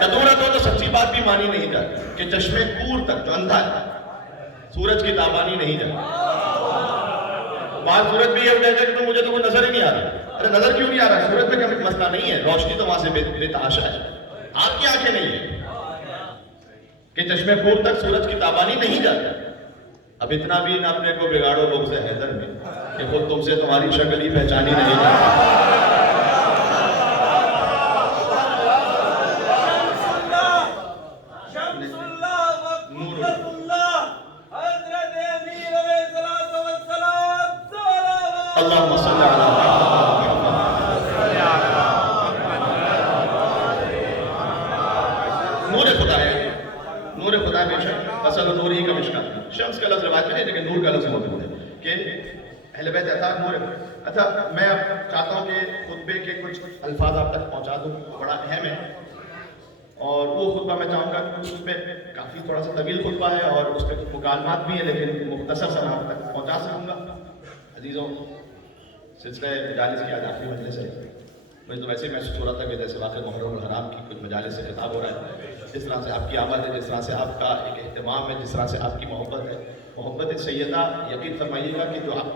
کدورت ہو تو سچی بات بھی مانی نہیں جاتی. کہ چشمے کور تک جو اندھا ہے سورج کی تابانی نہیں جاتی. بعض صورت بھی یہ ہو جائے گا کہ مجھے تو وہ نظر ہی نہیں آ رہا. ارے نظر کیوں نہیں آ رہا؟ سورج میں کوئی مسئلہ نہیں ہے، روشنی تو وہاں سے بے تحاشا ہے. آپ کی آنکھیں نہیں ہیں کہ چشمے پور تک سورج کی تابانی نہیں جاتا. اب اتنا بھی نہ اپنے کو بگاڑو بغض حیدر میں کہ خود تم سے تمہاری شکل ہی پہچانی نہیں جاتی. اللہم صلی علی نور خدا ہے، نور خدا بے شک اصل نور ہی کا مشکات. شمس کا لفظ روایت میں نہیں لیکن نور کا لفظ موجود ہے کہ اہل بیت اطہار نور. اچھا میں اب چاہتا ہوں کہ خطبے کے کچھ الفاظ آپ تک پہنچا دوں، بڑا اہم ہے. اور وہ خطبہ میں چاہوں گا کہ اس میں کافی تھوڑا سا طویل خطبہ ہے اور اس میں کچھ مکالمات بھی ہیں لیکن مختصر سا میں آپ تک پہنچا سکوں گا. عزیزوں، سلسلہ مجالس کی آج آخری مجلس ہے. مجھے تو ویسے محسوس ہو رہا تھا کہ جیسے واقع محرم الحرام کی کچھ مجالس سے خطاب ہو رہا ہے. جس طرح سے آپ کی آمد ہے، جس طرح سے آپ کا ایک اہتمام ہے، جس طرح سے آپ کی محبت ہے، محبت سیدہ، یقین فرمائیے گا کہ جو آپ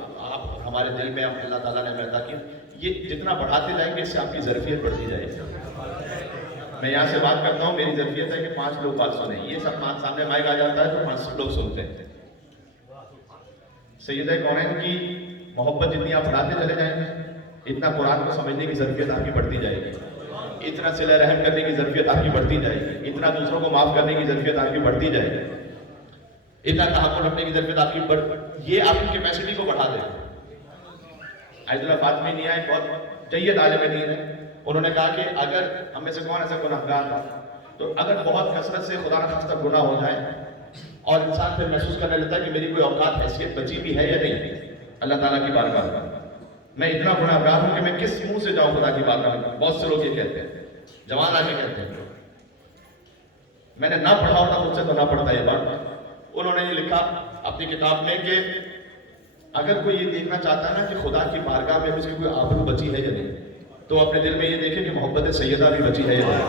ہمارے دل میں اللہ تعالیٰ نے عطا کی، یہ جتنا بڑھاتے جائیں گے اس سے آپ کی ظرفیت بڑھتی جائے گی. میں یہاں سے بات کرتا ہوں، میری ظرفیت ہے کہ 5 لوگ بات سنیں. یہ سب سامنے مائک آ جاتا ہے تو 5 لوگ سنتے ہیں. سیدہ کونین کی محبت جتنی آپ بڑھاتے چلے جائیں گے اتنا قرآن کو سمجھنے کی ظرفیت آپ کی بڑھتی جائے گی، اتنا صلہ رحم کرنے کی ظرفیت آپ کی بڑھتی جائے گی، اتنا دوسروں کو معاف کرنے کی ظرفیت آپ کی بڑھتی جائے گی، اتنا تحمل رکھنے کی ظرفیت آپ کی یہ آپ کی کیپیسٹی کو بڑھا دے. عائد اللہ فاطمی نہیں آئے، بہت جید عالم دین ہے. انہوں نے کہا کہ اگر ہم میں سے کون ایسا گناہگار تھا تو اگر بہت کثرت سے خدا نخواستہ گناہ ہو جائے اور انسان پھر محسوس کرنے لگتا ہے کہ میری کوئی اوقات حیثیت بچی بھی ہے یا نہیں اللہ تعالیٰ کی بارگاہ میں، میں اتنا گناہ گار ہوں کہ میں کس منہ سے جاؤں خدا کی بارگاہ میں. بہت سے لوگ یہ کہتے ہیں، جوان آگے کہتے ہیں. میں نے نہ پڑھا ہوتا مجھ سے تو نہ پڑھتا یہ بات. انہوں نے یہ لکھا اپنی کتاب میں کہ اگر کوئی یہ دیکھنا چاہتا ہے نا کہ خدا کی بارگاہ میں اس کی کوئی آبرو بچی ہے یا نہیں تو اپنے دل میں یہ دیکھے کہ محبت سیدہ بھی بچی ہے یا نہیں.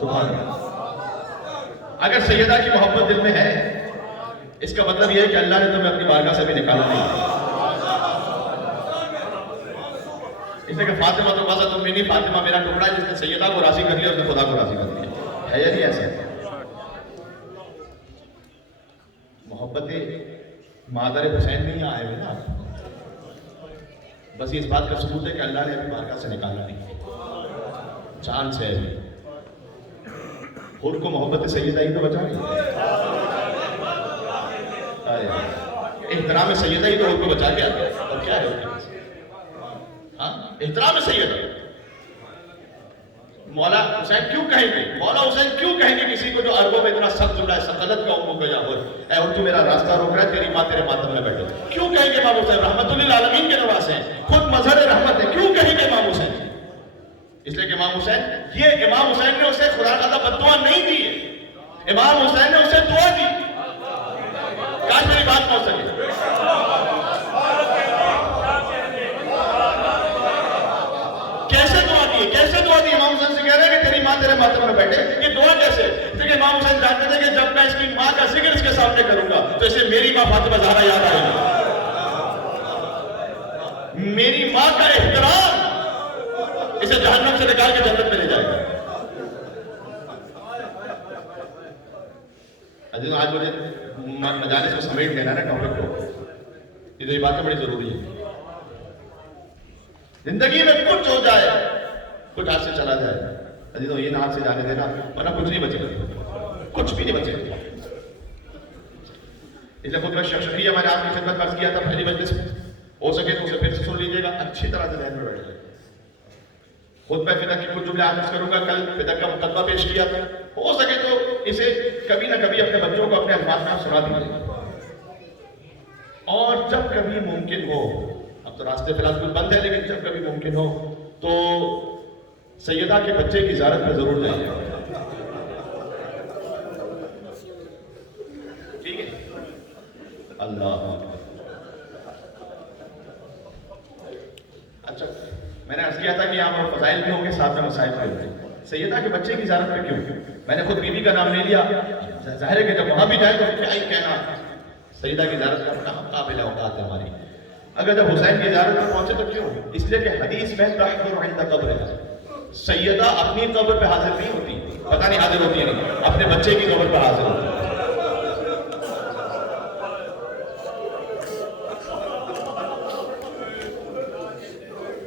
سبحان اللہ. اگر سیدہ کی محبت دل میں ہے اس کا مطلب یہ ہے کہ اللہ نے تمہیں اپنی بارگاہ سے بھی نکالا نہیں. اس لیے کہ فاطمہ تو بس تم نہیں، فاطمہ میرا ٹکڑا ہے جس نے سیدہ کو راضی کر لیا اس نے خدا کو راضی کر لیا. ہے یا نہیں ایسا؟ محبت مادر حسین نہیں آئے ہوئے نا، بس یہ اس بات کا ثبوت ہے کہ اللہ نے اپنی بارگاہ سے نکالا نہیں. چاند سے خود کو محبت سیدہ ہی تو بچائیں گے. احترام سیدہ ہی تو خود کو بچا کے آتے ہیں. اور کیا ہے ہاں احترام سیدہ. مولا حسین کیوں کہیں گے، مولا حسین کیوں کہیں گے کسی کو جو عربوں میں اتنا سخت جملہ ہے سخلت کا امو گیا ہو اے اور تو میرا راستہ روک رہا ہے تیری ماں تیرے ماتم میں بیٹھے. کیوں کہیں گے امام حسین رحمت للعالمین کے نواسے ہیں، خود مظہر رحمت ہے. کیوں کہیں گے امام حسین؟ اس لیے کہ امام حسین، یہ امام حسین نے اسے خدا تعالیٰ بددعا نہیں دی ہے، امام حسین نے اسے دعا دی. کاش میری بات پہنچ سکے. کیسے دعا دی؟ کیسے دعا دی؟ امام حسین سے کہہ رہے ہیں کہ تیری ماں تیرے ماتم میں بیٹھے. یہ دعا کیسے؟ اس لیے کہ امام حسین جانتے تھے کہ جب میں اس کی ماں کا ذکر اس کے سامنے کروں گا تو اسے میری ماں فاطمہ زہرا یاد آئے گی. میری ماں کا احترام اسے جہنم سے نکال کے جنت میں لے جائے گا. آج مجھے مجالس کو سمیٹ لینا ہے ٹاپک کو، یہ باتیں بڑی ضروری ہیں. زندگی میں کچھ ہو جائے، کچھ ہاتھ سے چلا جائے، عزیزوں یہ نہ ہاتھ سے جانے دینا ورنہ کچھ نہیں بچے گا، کچھ بھی نہیں بچے گا. اس لیے خود میں شفیع میں نے آپ کی خدمت میں عرض کیا تھا پہلی مجلس میں، ہو سکے تو اسے پھر سے سن لیجیے گا، اچھی طرح سے ذہن میں بیٹھ جائے. خود میں فدق کی کچھ جملے عرض کروں گا. کل فدق کا مقدمہ پیش کیا تھا، ہو سکے تو اسے کبھی نہ کبھی اپنے بچوں کو اپنے الفاظ میں سنا دیجیے. اور جب کبھی ممکن ہو، اب تو راستے فی الحال کچھ بند ہے لیکن جب کبھی ممکن ہو تو سیدہ کے بچے کی زیارت میں ضرور جائیے. ٹھیک ہے؟ اللہ اچھا میں نے عرض کیا تھا کہ یہاں پر فضائل بھی ہوں گے ساتھ میں مسائل بھی ہوں گے. سیدہ کے بچے کی زیارت میں کیوں؟ میں نے خود بیوی کا نام لے لیا، ظاہر ہے کہ جب وہاں بھی جائے تو کیا ہی کہنا. سیدہ کی زیارت کا بڑا قابل اوقات ہے ہماری. اگر جب حسین کی زیارت پر پہنچے تو کیوں؟ اس لیے کہ حدیث میں تحضر عند قبر ہے، سیدہ اپنی قبر پہ حاضر نہیں ہوتی، پتہ نہیں حاضر ہوتی ہے نہیں، اپنے بچے کی قبر پہ حاضر ہوتی ہے۔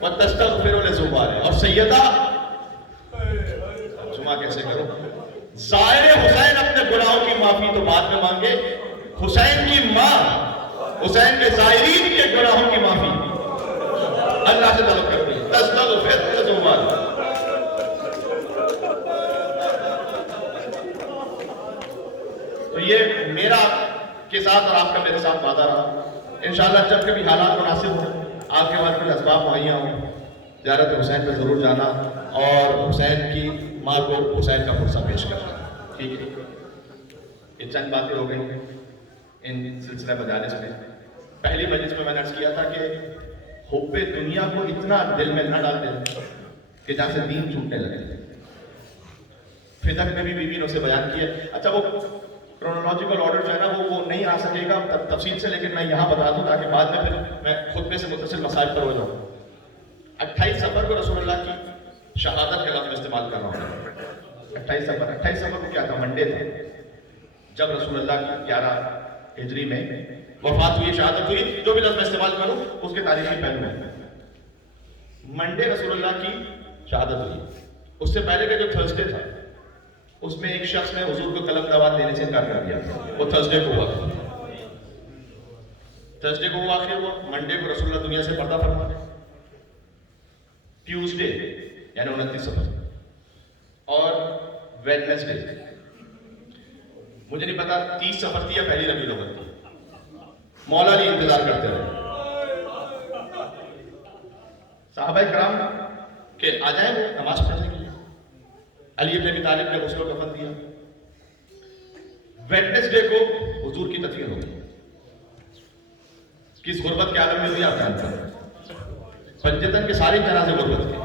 وَتَسْتَغْفِرُ لِزُوَارِهَا، اور سیدہ ترجمہ کیسے کرو؟ زائر حسین اپنے گناہوں کی معافی تو بعد میں مانگے، حسین کی ماں حسین کے زائرین کے گناہوں کی معافی اللہ سے طلب کرتی ہے۔ تستغفر لزوارها، تو یہ میرا کے ساتھ اور آپ کا میرے ساتھ وعدہ رہا، انشاءاللہ جب کبھی حالات مناسب ہوں، آپ کے بعد کوئی اسباب مہیا ہوں، زیارت حسین پہ ضرور جانا اور حسین کی ماں کو حسین کا فرصہ پیش کرنا، ٹھیک ہے؟ یہ چند باتیں ہو گئی ان سلسلہ مجالس میں۔ پہلی مجلس میں نے عرض کیا تھا کہ حب دنیا کو اتنا دل میں نہ ڈال دیں کہ جہاں سے دین چھوٹنے لگے۔ فدق میں بھی بیوی نے اسے بیان کیا۔ اچھا وہ کرونالوجیکل آرڈر جو ہے نا وہ نہیں آ سکے گا تفصیل سے، لیکن میں یہاں بتا دوں تاکہ بعد میں پھر میں خطبے سے متصل مسائل پر ہو جاؤں۔ 28 سفر کو رسول اللہ کی شہادت کا لفظ استعمال کر رہا ہوں۔ 28 سفر کو کیا تھا؟ منڈے تھا، جب رسول اللہ کی 11 ہجری میں وفات ہوئی، شہادت ہوئی، جو بھی لفظ میں استعمال کروں اس کے تاریخی پہلو میں۔ منڈے رسول اللہ کی شہادت ہوئی، اس سے پہلے کا جو تھرسڈے تھا اس میں ایک شخص نے حضور کو قلم دعوت دینے سے انکار کر دیا، وہ تھرسڈے کو ہوا، تھرسڈے کو ہوا، آخر ہوا، منڈے کو رسول اللہ دنیا سے پردہ فرما گئے، ٹیوزڈے یعنی 29 سفر اور ویڈنسڈے، مجھے نہیں پتا 30 سفر تھی یا پہلی ربیع الاول تھی، مولا علی انتظار کرتے رہے صحابہ کرام کہ آ جائیں وہ نماز پڑھنے کے لیے۔ علی بن ابی طالب نے غسل و کفن دیا، ویڈنسڈے کو حضور کی تدفین ہو گئی، کس غربت کے عالم میں ہوئی آپ جانتے ہیں، پنجتن کے سارے جنازے غربت کے،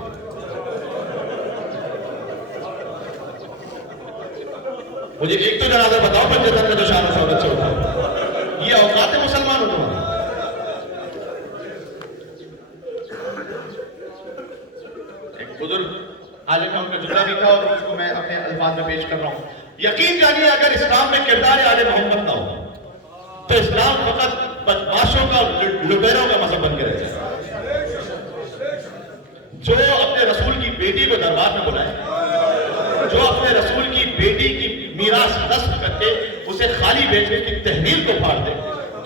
مجھے ایک تو جنازہ بتاؤ پنجتن کا جو شان و شوکت سے ہوتا، یہ اوقات مسلمان ہوتا ہے۔ ایک بزرگ عالم کا ان کا جملہ بھی تھا اور اس کو میں اپنے الفاظ میں پیش کر رہا ہوں۔ یقین جانیے اگر اسلام میں کردار آل محمد نہ ہو تو اسلام فقط بدماشوں کا لٹیروں کا مذہب بن کے رہ جائے۔ جو اپنے رسول کی بیٹی کو دربار میں بلائے، جو اپنے رسول کی بیٹی کی میراث نصب کر کے اسے خالی بیچنے کی تحریل کو پھاڑ دے،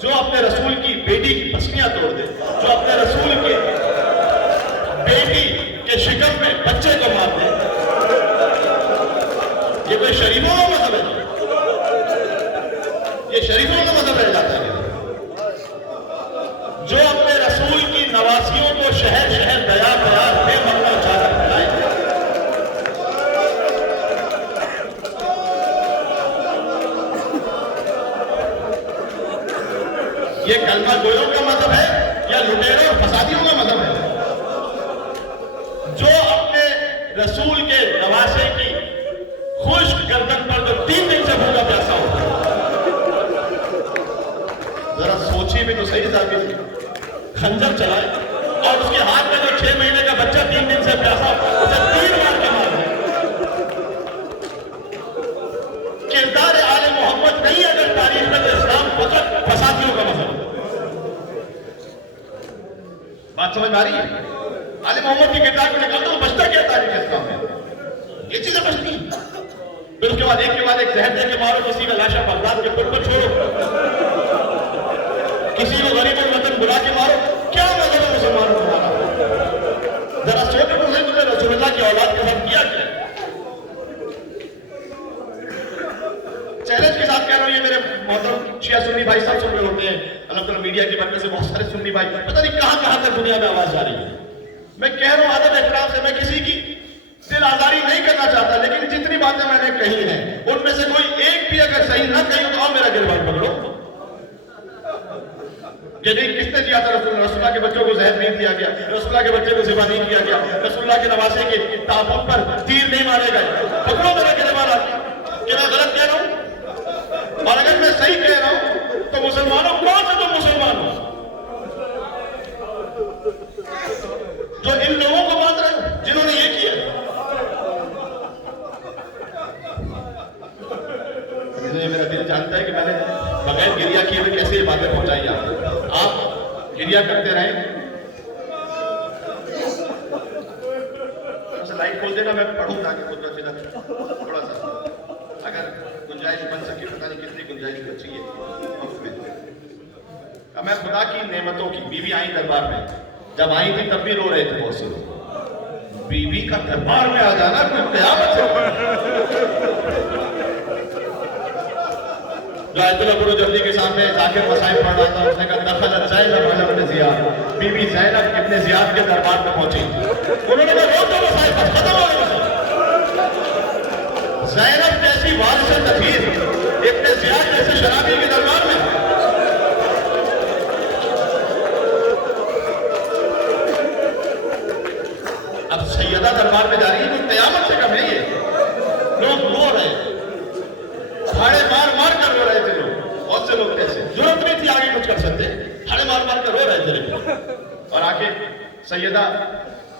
جو اپنے رسول کی بیٹی کی پسلیاں توڑ دے، جو اپنے رسول کے بیٹی کے شکم میں بچے کو مار دے، یہ کوئی شریفوں کا مذہب ہے؟ یہ شریفوں کا مذہب رہ جاتا ہے؟ جو اپنے رسول کی نواسیوں کو شہر شہر دیار دیار بے مقدار چادر پھیلائے، یہ کلمہ گویوں کا مذہب ہے یا لٹیروں اور فسادیوں کا مذہب ہے؟ جو اپنے رسول کے نواسے کی خشک گردن پر جو 3 دن سے بھوکا پیاسا ہوتا ہے، ذرا سوچیے بھی تو صحیح صاحب سے خنجر چلائے اور اس کے ہاتھ میں جو 6 مہینے کا بچہ 3 دن سے پیاسا اسے 3 مار کے مار دے۔ کردار آل محمد نہیں اگر تاریخ میں تو اسلام فقط فسادیوں کا مذہب ہے۔ بات سمجھ آ رہی ہے؟ آل محمد کی کردار کو نکالتا ہوں، بچتا کیا تاریخ اسلام میں؟ یہ چیزیں بچتی ہیں۔ پھر اس کے بعد ایک کے بعد ایک زہر دے کے مارو، کسی کا لاشا بغداد کے پر کو چھوڑو، کسی کو غریب الوطن بلا کے مارو، کیا مذہب ہے مسلمانوں تمہارا؟ ذرا سوچو تو صحیح، تم نے رسول اللہ کی اولاد کے ساتھ کیا کیا؟ چیلنج کے ساتھ کہہ رہا ہوں، یہ میرے محترم شیعہ سنی بھائی سب سن رہے ہوتے ہیں، الحمدللہ میڈیا کی برکت سے بہت سارے سنی بھائی پتہ نہیں کہاں تک دنیا میں آواز جا رہی ہے۔ میں کہہ رہا ہوں ادب احترام سے، میں کسی کی دل آزاری نہیں کرنا چاہتا، لیکن جتنی باتیں میں نے کہی ہیں ان میں سے کوئی ایک بھی اگر صحیح نہ کہی تو آؤ میرا گربان پکڑو کہ نہیں کس نے دیا تھا رسول اللہ کے بچوں کو زہر نہیں دیا گیا، رسول اللہ کے بچے کو ذبح نہیں کیا گیا، رسول اللہ کے نواسے کے تابوت پر تیر نہیں مارے گئے، پکڑو میرا گربان کہ میں غلط کہہ رہا ہوں، اور اگر میں صحیح کہہ رہا ہوں تو مسلمانوں کون سے تم مسلمان ہو؟ کہتے رہے. لائٹ کھول دینا, میں پڑھوں تاکہ خود بچے تھوڑا سا اگر گنجائش بن سکے, پتہ نہیں کتنی گنجائش بچی ہے وقت میں. اب میں خدا کی نعمتوں کی, بیوی آئی دربار میں, جب آئی تھی تب بھی رو رہے تھے بہت سے لوگ. بیوی کا دربار میں آ جانا کوئی قیامت سے. جو آیت اللہ گرو جلدی کے سامنے ذاکر مصائب پڑھ رہا تھا, اس نے کہا دخلت زینب علی ابن زیاد, بی بی زینب ابن زیاد کے دربار میں پہنچی. انہوں نے کہا روک دو مصائب, بس ختم ہو گئے. زینب جیسی وارث نفیر ابن زیاد جیسے شرابی کے دربار میں. اب سیدہ دربار میں جا رہی ہے, کوئی قیامت سے کم ہے یہ. لوگ رو رہے ہیں, ہاڑے مار مار کر رو رہے تھے لوگ. بہت سے لوگ کیسے ضرورت نہیں تھی آگے کچھ کر سکتے, ہاڑے مار مار کر رو رہے تھے لوگ. اور آگے سیدہ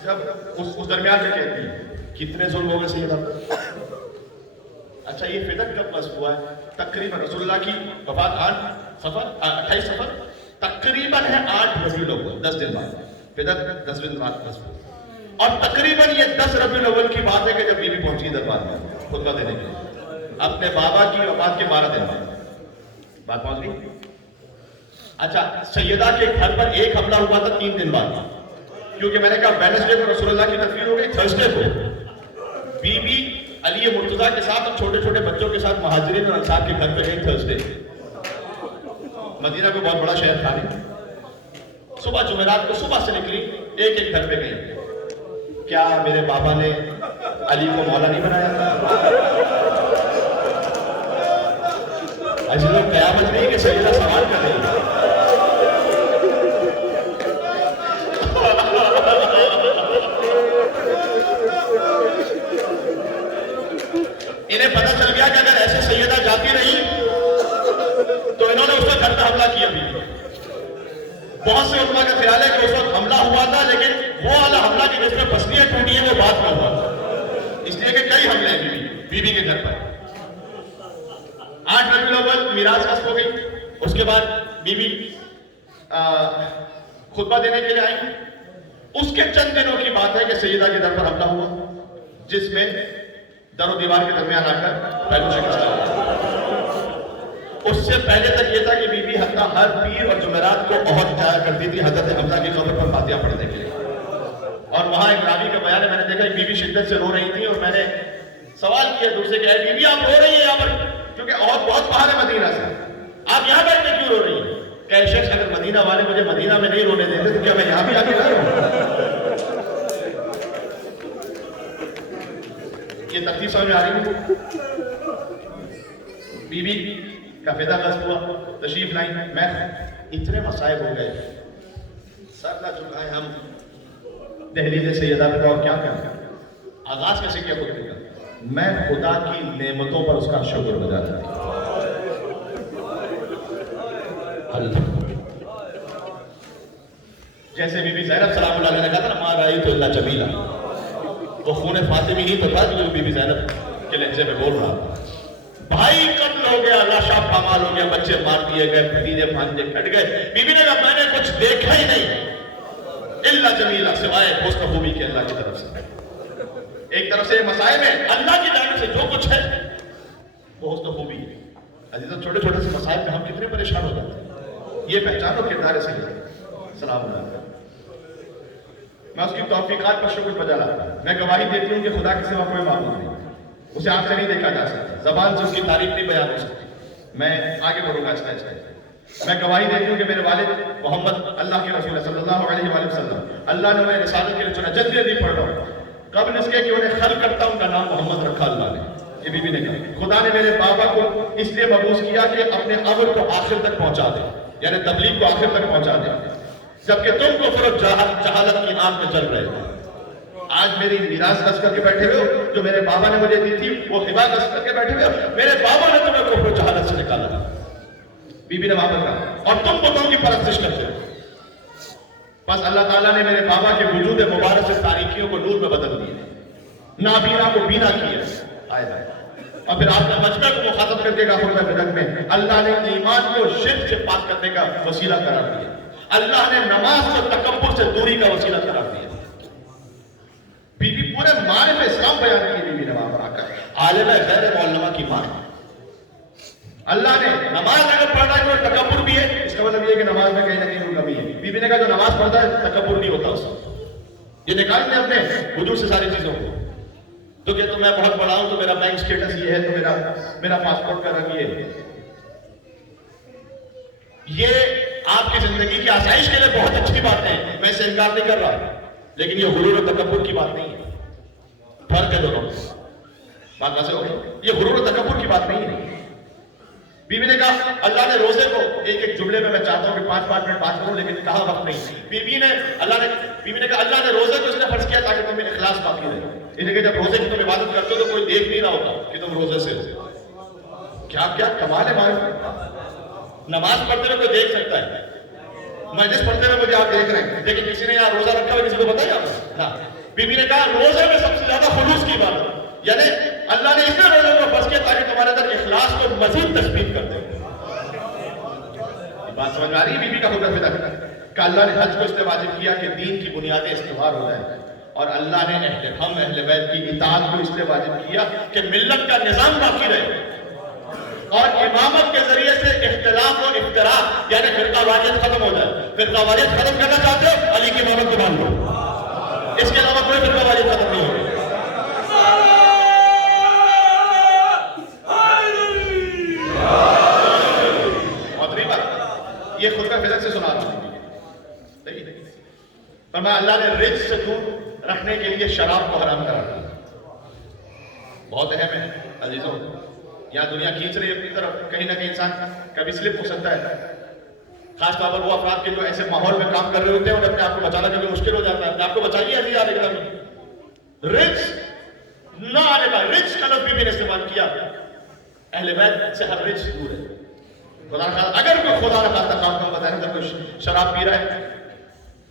جب اس درمیان میں کہتی ہے کتنے ظلم ہو گئے سیدہ. اچھا یہ فدق کب نصب ہوا ہے؟ تقریباً رسول اللہ کی وفات 28 صفر تقریباً ہے 8 ربیع الاول, 10 دن بعد. فدق 10 دن بعد نصب ہوا. اور تقریباً یہ 10 ربیع الاول کی بات ہے کہ جب بیوی پہنچی دربار میں خطبہ دینے کے لیے, اپنے بابا کی وفات کے 12 دن بعد بات پہنچ گئی. اچھا سیدہ کے گھر پر ایک حملہ ہوا تھا 3 دن بعد, کیونکہ میں نے کہا ویڈنسڈے کو رسول اللہ کی تدفین ہو گئی, تھرسڈے کو بی بی علی مرتضیٰ کے ساتھ اور چھوٹے چھوٹے بچوں کے ساتھ مہاجرین اور انصار کے گھر پہ گئی تھرسڈے. مدینہ کو بہت بڑا شہر تھا نہیں. صبح جمعرات کو صبح سے نکلی, ایک ایک گھر پہ گئی. کیا میرے بابا نے علی کو مولا نہیں بنایا تھا؟ ایسے لوگ قیامت نہیں کہ سیدہ سوال کر رہی ہے. انہیں پتہ چل گیا کہ اگر ایسے سیدہ جاتی رہی تو انہوں نے اس پر گھر پہ حملہ کیا بھی. بہت سے علماء کا خیال ہے کہ اس وقت حملہ ہوا تھا, لیکن وہ والا حملہ کہ جس میں پسلیاں ٹوٹی ہیں وہ بعد میں ہوا تھا, اس لیے کہ کئی حملے ہیں بیوی کے گھر پر. 8 ربیع الاول میراث نصب ہو گئی. اس کے بعد بیوی خطبہ دینے کے لیے آئی. اس کے چند دنوں کی بات ہے کہ سیدہ کے در پر حملہ ہوا, جس میں در و دیوار کے درمیان آ کر پہلو شکست ہوا. اس سے پہلے تک یہ تھا کہ بی بی حتیٰ ہر پیر اور جمعرات کو عہد جایا کرتی تھی حضرت حمزہ کی قبر پر فاتحہ پڑھنے کے لیے. اور وہاں ایک راوی کا بیان ہے, میں نے دیکھا کہ بی بی شدت سے رو رہی تھی, اور میں نے سوال کیا دوسرے کہ بی بی آپ رو رہی ہیں یہاں پر, کیونکہ عہد بہت باہر ہے مدینہ سے, آپ یہاں بیٹھ کے کیوں رو رہی ہیں؟ کہ شخص اگر مدینہ والے مجھے مدینہ میں نہیں رونے دیتے تو کیا میں یہاں بھی آ کے رہ رہا یہ تفصیل سمجھ میں آ رہی ہے. بی بی کا فدا نصب ہوا, تشریف لائیں. میں اتنے مصائب ہو گئے, سر نہ چکا ہے ہم دہلیز سیدہ پہ, اور کیا آغاز کیسے کیا خطبے کا؟ میں خدا کی نعمتوں پر اس کا شکر گزار تھا. جیسے بی بی زینب سلام اللہ علیہ نے کہا تھا نا, ماں رائی تو اللہ جمیلہ, وہ خون فاطمی ہی تو تھا جو بی بی زینب کے لہجے میں بول رہا تھا. بھائی قتل ہو گیا, لاشا پامال ہو گیا, بچے مار دیے گئے, بھتیجے بھانجے کٹ گئے. بی بی نے کہا میں نے کچھ دیکھا ہی نہیں اللہ جمیلہ سوائے حسن خوبی کے اللہ کی طرف سے. ایک طرف سے مسائل ہے, اللہ کی جانب سے جو کچھ ہے وہ حسن خوبی ہے. عزیزاں چھوٹے چھوٹے سے مسائل پہ ہم کتنے پریشان ہو جاتے ہیں. یہ پہچانو کردار سے سلام علیکم. میں اس کی توفیقات پر شکر بجا لاتا ہوں. میں گواہی دیتی ہوں کہ خدا کے سوا کوئی معبود نہیں, اسے آپ سے نہیں دیکھا جا سکتا, زبان سے اس کی تعریف نہیں بیان ہو سکتی. میں آگے بڑھوں گا اس میں گواہی دیتی ہوں کہ میرے والد محمد اللہ کے رسول صلی اللہ علیہ وآلہ وسلم, اللہ نے انہیں رسالت کے لیے چنا. جلدی جلدی پڑھ رہا ہوں. قبل اس کے کہ انہیں خلق کرتا ان کا نام محمد رکھا اللہ نے. یہ بی بی نے کہا خدا نے میرے بابا کو اس لیے مبعوث کیا کہ اپنے امر کو آخر تک پہنچا دے, یعنی تبلیغ کو آخر تک پہنچا دے, جبکہ تم کو فرق جہالت کی آنکھ میں چل رہے ہو. آج میری میراث رس کر کے بیٹھے ہوئے ہو, جو میرے بابا نے مجھے دی تھی وہ ہبا رس کر کے بیٹھے ہوئے ہو. میرے بابا نے تمہیں کفر و جہالت سے نکالا, بی بی نے وہاں پر کہا, اور تم بتوں کی پرستش کرتے ہو. بس اللہ تعالیٰ نے میرے بابا کے وجود مبارک سے تاریکیوں کو نور میں بدل دیا, نابینا کو بینا کیا. اور پھر آپ نے مجمع کو مخاطب کر کے کہا خطبہ بدعت میں اللہ نے ایمان کو شرک سے پاک کرنے کا وسیلہ قرار دیا. اللہ نے نماز کو تکبر سے دوری کا وسیلہ قرار دیا. بی بی پورے معرف اسلام بیان کی بی بی نے وہاں پر آ کر عالم غیر معلمہ کی ماں. اللہ نے نماز اگر پڑھنا ہے تو تکبر بھی ہے، اس کا مطلب یہ ہے کہ نماز میں کہیں نہ کہیں کمی ہے. بی بی نے کہا جو نماز پڑھتا ہے تکبر نہیں ہوتا اس. یہ نکال دیں اپنے وجود سے ساری چیزوں کو. تو کہ تو میں بہت بڑا ہوں تو میرا بینک سٹیٹس یہ ہے تو میرا پاسپورٹ کا رنگ یہ ہے. یہ آپ کی زندگی کی آسائش کے لیے بہت اچھی باتیں ہیں، میں اسے انکار نہیں کر رہا، لیکن یہ غرور و تکبر کی بات نہیں ہے. فرق ہے دونوں. بات واضح ہو گئی؟ یہ غرور و تکبر کی بات نہیں ہے. بی بی نے کہا اللہ نے روزے کو ایک ایک جملے میں چاہتا ہوں کہ 5 منٹ بات کروں، لیکن کہا وقت نہیں. بی بی نے کہا اللہ نے روزے کو اس نے فرض کیا تاکہ تمہیں اخلاص باقی رہے. اس لیے کہ جب روزے کی تم عبادت کرتے ہو تو کوئی دیکھ نہیں رہا ہوتا کہ تم روزے سے ہو. کیا کمال ہے معرفت. نماز پڑھتے ہوئے کوئی دیکھ سکتا ہے، مجلس پڑھتے ہوئے مجھے آپ دیکھ رہے ہیں، لیکن کسی نے یہاں روزہ رکھا ہوا کسی کو بتایا نا. بی بی نے کہا روزے میں سب سے زیادہ خلوص کی بات ہے، یعنی اللہ نے اس لیے روزے کو فرض کیا تاکہ تمہارے اندر اخلاص کو مزید تثبیت کر دے. بات سمجھ میں آ رہی ہے؟ بی بی کا خود فدا کہ اللہ نے حج کو اس لیے واجب کیا کہ دین کی بنیادیں استوار ہو جائیں، اور اللہ نے اہل بیت کی اطاعت کو اس لیے واجب کیا کہ ملت کا نظام باقی رہے، اور امامت کے ذریعے سے اختلاف و افتراق یعنی فرقہ واریت ختم ہو جائے. فرقہ واریت ختم کرنا چاہتے ہو علی کی امامت کو مان لو، اس کے علاوہ کوئی فرقہ واریت ختم نہیں ہوگی. یہ خود کا فضل سے سنا رہا ہوں. فرمایا اللہ نے رزق سے دور رکھنے کے لیے شراب کو حرام کرا دیا. بہت اہم ہے عزیزوں. یہاں دنیا کھینچ رہی ہے اپنی طرف، کہیں نہ کہیں انسان کبھی سلپ ہو سکتا ہے. خاص طور پر وہ افراد کے جو ایسے ماحول میں کام کر رہے ہوتے ہیں انہیں اپنے آپ کو بچانا کبھی مشکل ہو جاتا ہے. آپ کو بچائیے عزیز آنے کا رزق نہ آنے کا رزق کا لفظ بھی نے استعمال کیا. اہل بیت سے ہر رزق دور ہے. خدا نہ خواستہ اگر کوئی خدا نہ خواستہ کام کا بتائیں اگر کوئی شراب پی رہا ہے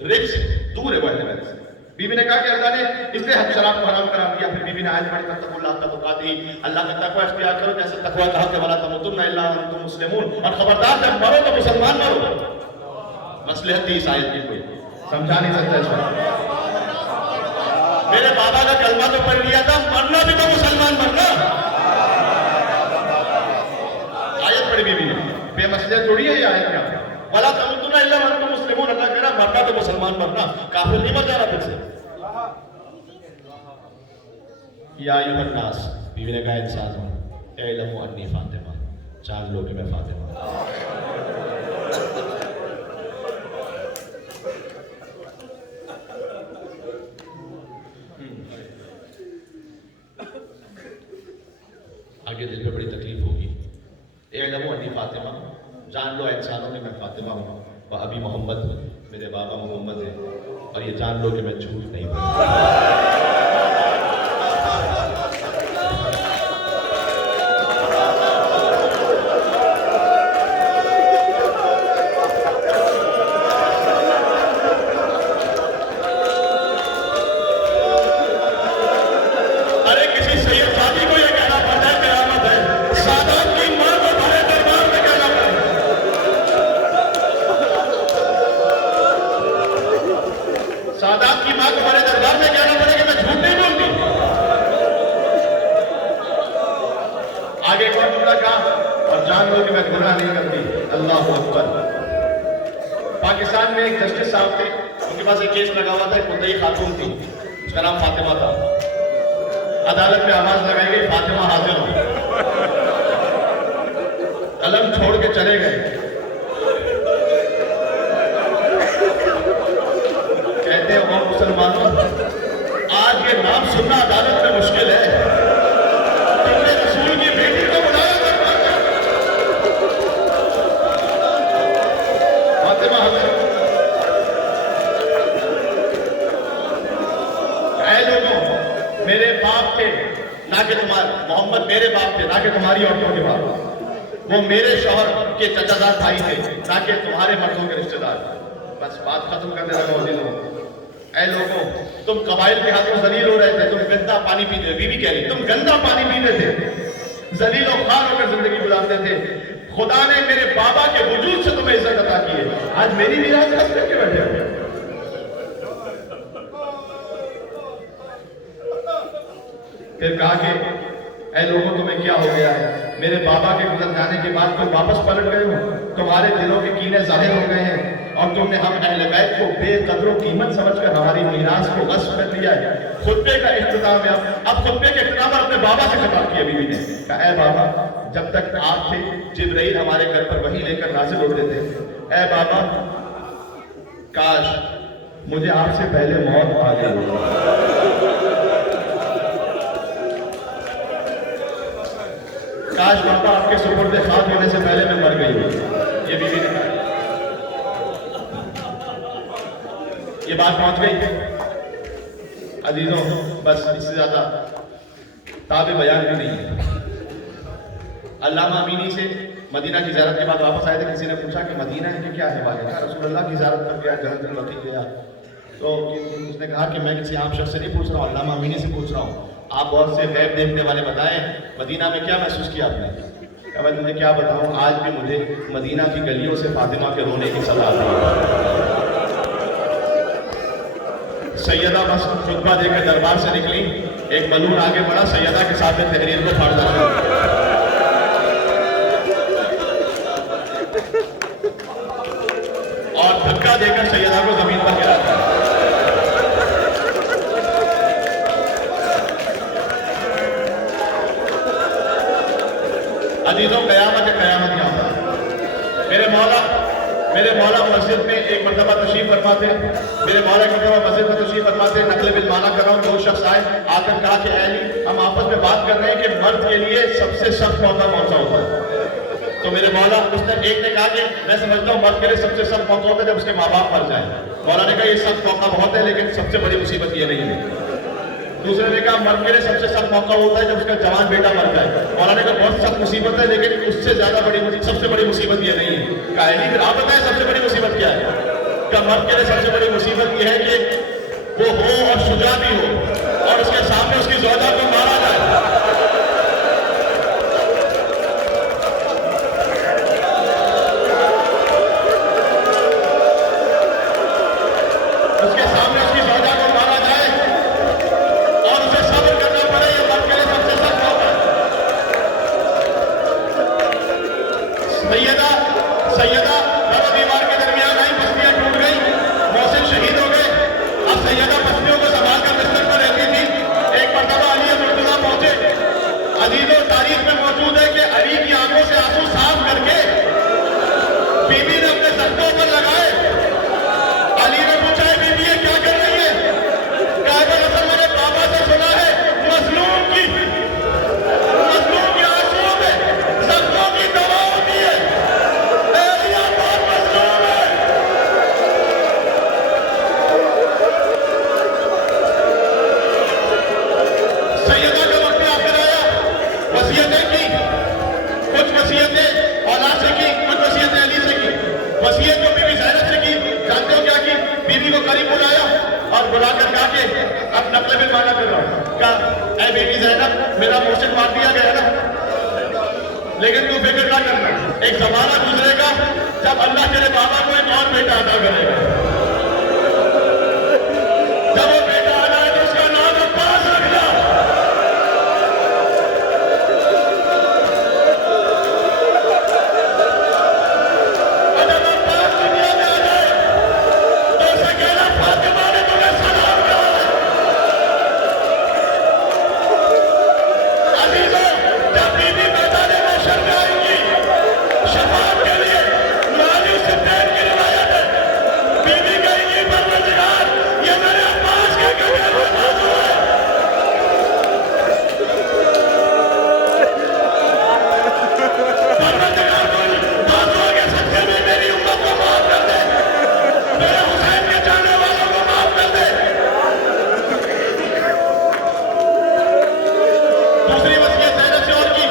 رزق دور ہے وہ اہل بیت سے. بی بی نے کہا کہ اللہ نے اس لیے شراب کو حرام قرار دیا. پھر بی بی نے آیت پڑھی تقوا اللہ کا تقاتی، اللہ کا تقوی اختیار کرو جیسے تقوی کہا کہ ولا تموتن الا وانتم مسلمون، اور خبردار جب مرو تو مسلمان مرو. مصلحت تھی اس آیت کی کوئی سمجھا نہیں سکتا اس وقت. میرے بابا کا کلمہ تو پڑھ لیا تھا، مرنا بھی تو مسلمان مرنا. آیت پڑھی بی بی نے، بے مصلحت تھوڑی ہے یہ آیت کیا ولا تموتن الا وانتم مسلمون. اللہ کہہ رہا مرنا تو مسلمان مرنا، کافر نہیں مر جانا پھر سے. یا ایھا الناس، بیوی نے کہا انسان اعلموا انی فاطمہ، جان لو کہ میں فاطمہ. آگے دل پہ بڑی تکلیف ہوگی. اعلموا انی فاطمہ، جان لو انسانوں کہ میں فاطمہ ہوں. وہ ابھی محمد، میرے بابا محمد ہیں، اور یہ جان لو کہ میں جھوٹ نہیں بولتا. پاکستان میں ایک جسٹس صاحب تھے، ان کے پاس ایک کیس لگا ہوا تھا، ایک مدعی خاتون تھی، اس کا نام فاطمہ تھا. عدالت میں آواز لگائی گئی فاطمہ حاضر ہو. قلم چھوڑ کے چلے گئے. کہتے ہیں وہ مسلمانوں آج یہ نام سننا عدالت میں مشکل ہے. تم نے رسول کی بیٹی کو بلایا فاطمہ حاضر. اے لوگوں، میرے باپ تھے نہ کہ تمہارے، محمد میرے باپ تھے نہ کہ تمہاری عورتوں کے باپ. وہ میرے شوہر کے چچا زاد بھائی تھے نہ کہ تمہارے مردوں کے رشتہ دار. بس بات ختم کرنے لگا عزیزوں. اے لوگوں، تم قبائل کے ہاتھوں ذلیل ہو رہے تھے، تم گندا پانی پیتے تھے. بیوی کہہ رہی تم گندا پانی پیتے تھے، ذلیل و خوار ہو کر زندگی گزارتے تھے. خدا نے میرے بابا کے وجود سے تمہیں عزت عطا کی ہے. آج میری میراث کس کر کے بیٹھے ہو؟ پھر کہا کہ اے لوگوں تمہیں کیا ہو گیا ہے؟ میرے بابا کے گزر جانے کے بعد تم واپس پلٹ گئے ہو. تمہارے دلوں کے کینے ظاہر ہو گئے ہیں اور تم نے ہم اہل بیت کو بے قدر و قیمت سمجھ کر ہماری میراث کو غصب کر لیا ہے. خطبے کا اختتام ہے. اب خطبے کے اختتام پر اپنے بابا سے خطاب کیا بیوی نے. کہا اے بابا جب تک آپ تھے جبرائیل ہمارے گھر پر وحی لے کر نازل ہوتے تھے. اے بابا کاش مجھے آپ سے پہلے موت آ گئی. کاش بابا آپ کے سپرد خاک ہونے سے پہلے میں مر گئی ہوں. یہ بیوی نے کہا. یہ بات پہنچ گئی عزیزوں. بس اس سے زیادہ تابع بیان بھی نہیں ہے. علامہ امینی سے مدینہ کی زیارت کے بعد واپس آئے تھے. کسی نے پوچھا کہ مدینہ ہے کہ کیا ہے بات ہے؟ رسول اللہ کی زیارت کر گیا, جنت البقیع گیا. تو اس نے کہا کہ میں کسی عام شخص سے نہیں پوچھ رہا ہوں, علامہ امینی سے پوچھ رہا ہوں. آپ بہت سے غیب دیکھنے والے بتائیں مدینہ میں کیا محسوس کیا آپ نے؟ کہ میں تجھے کیا بتاؤں, آج بھی مجھے مدینہ کی گلیوں سے فاطمہ کے رونے کی صدا آتی ہے. سیدہ بس خطبہ دے کر دربار سے نکلی. ایک بلون آگے بڑھا, سیدہ کے ساتھ تحریر کو پھاڑ ڈالا اور دھکا دے کر سیدہ کو زمین پر گرا دیا. عزیزوں قیامت قیامت یہاں پر میرے مولا مسجد میں ایک مرتبہ تشریف فرما تھے. میرے مولا ایک مرتبہ مسجد میں تشریف فرما تھے. نقل بالمعنی کر رہا ہوں. دو شخص آئے, آ کر کہا کہ اے علی ہم آپس میں بات کر رہے ہیں کہ مرد کے لیے سب سے سخت موقع کون سا ہوتا ہے؟ تو میرے مولا اس نے ایک نے کہا کہ میں سمجھتا ہوں مرد کے لیے سب سے سخت موقع ہوتا ہے جب اس کے ماں باپ مر جائیں. مولا نے کہا یہ سخت موقع بہت ہے لیکن سب سے بڑی مصیبت یہ نہیں ہے. دوسرے نے کہا مرد کے لیے سب سے سخت موقع ہوتا ہے جب اس کا جوان بیٹا مر جائے. مولا نے کہا بہت سخت مصیبت ہے لیکن اس سے زیادہ سب سے بڑی مصیبت یہ نہیں ہے. کہا علی پھر آپ بتائیں سب سے بڑی مصیبت کیا ہے؟ کہ مرد کے لیے سب سے بڑی مصیبت یہ ہے کہ وہ ہو اور شجاع بھی ہو اور اس کے سامنے اس کی زوجہ کو مارا جائے. اس کے سامنے اس کی زوجہ کو مارا جائے اور اسے صبر کرنا پڑے. یہ مرد کے لیے سب سے سخت موقع ہے. سیدہ بابا بیمار کے درمیان آئی, بستیاں ٹوٹ گئی, محسن شہید ہو گئے. اب سیدہ بستیوں کو سنبھال کر بستر پر رہتی تھی. ایک مرتبہ علی مرتضیٰ پہنچے. عزیزوں تاریخ میں موجود ہے کہ علی کی آنکھوں سے آنسو صاف کر کے بیوی نے اپنے زخموں پر لگائے. علی نے پوچھا ہے بیوی یہ کیا کر رہی ہے؟ کہا کہ اصل میں نے بابا سے سنا ہے مظلوم کی آنسوؤں میں زخموں کی دوا ہوتی ہے. سیدہ کا وقت آخر آیا. وصیتیں کی, کچھ وصیتیں اولاد سے کی, کچھ وصیتیں علی سے کی. وصیت جو بی بی زینب سے کی, جانتے ہو کیا کی؟ بیوی کو قریب بلایا اور بلا کر کہا کہ اب نقل بالمعنی کر رہا ہوں. کہا اے بیوی زینب میرا محسن مار دیا گیا نا, لیکن تو فکر نہ کرنا, ایک زمانہ گزرے گا جب اللہ تیرے بابا کو ایک اور بیٹا عطا کرے گا. جب وہ بیٹا آ جائے تو اس کا نام عباس رکھنا. اور جب عباس دنیا میں آ جائے تو اسے کہنا فاطمہ نے تمہیں سلام کہا ہے. عزیزوں جب بیوی میدان محشر میں آئیں گی شفاعت کے لیے, مالی سے پیر کی روایت ہے, بیوی کہیں گی پروردگار یہ میرے عباس کے گھر میں بازو ہے. پروردگار بازو کے صدقے میں میری امت کو معاف کر دے, میرے حسین کے جانے والوں کو معاف کر دے. دوسری وصیت زینب سے اور کی.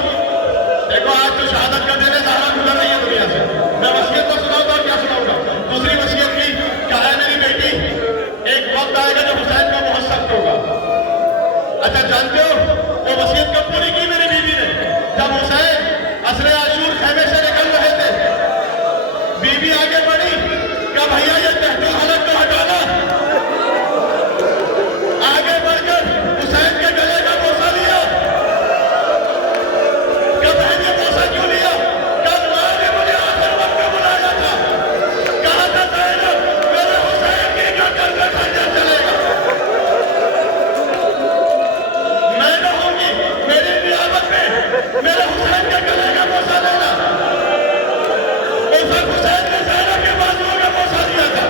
دیکھو آج تو شہادت کا دن ہے, زہرا گزر رہی ہے دنیا سے, میں وصیت کو سناؤں گا اور کیا سناؤں گا. دوسری وصیت کی کہ اے میری بیٹی ایک وقت آئے گا جب حسین کو بہت سخت ہوگا. اچھا جانتے ہو وہ وصیت کب پوری کی میری بیوی نے؟ جب حسین عصر عاشور خیمے سے نکل رہے کہ بھیا یہ تحت حلق کو ہٹانا، آگے بڑھ کر حسین کے گلے کا بوسہ لیا، کہ بہن یہ بوسہ کیوں لیا؟ کہ ماں نے مجھے آخر وقت میں بلایا تھا، کہا تھا زینب میرے حسین کی گردن میں خنجر چلے گا، میں کہوں گی میری نیابت میں میرے حسین کے گلے کا بوسہ لینا۔ اس وقت حسین نے زینب کے بازوؤں کا بوسہ دیا تھا،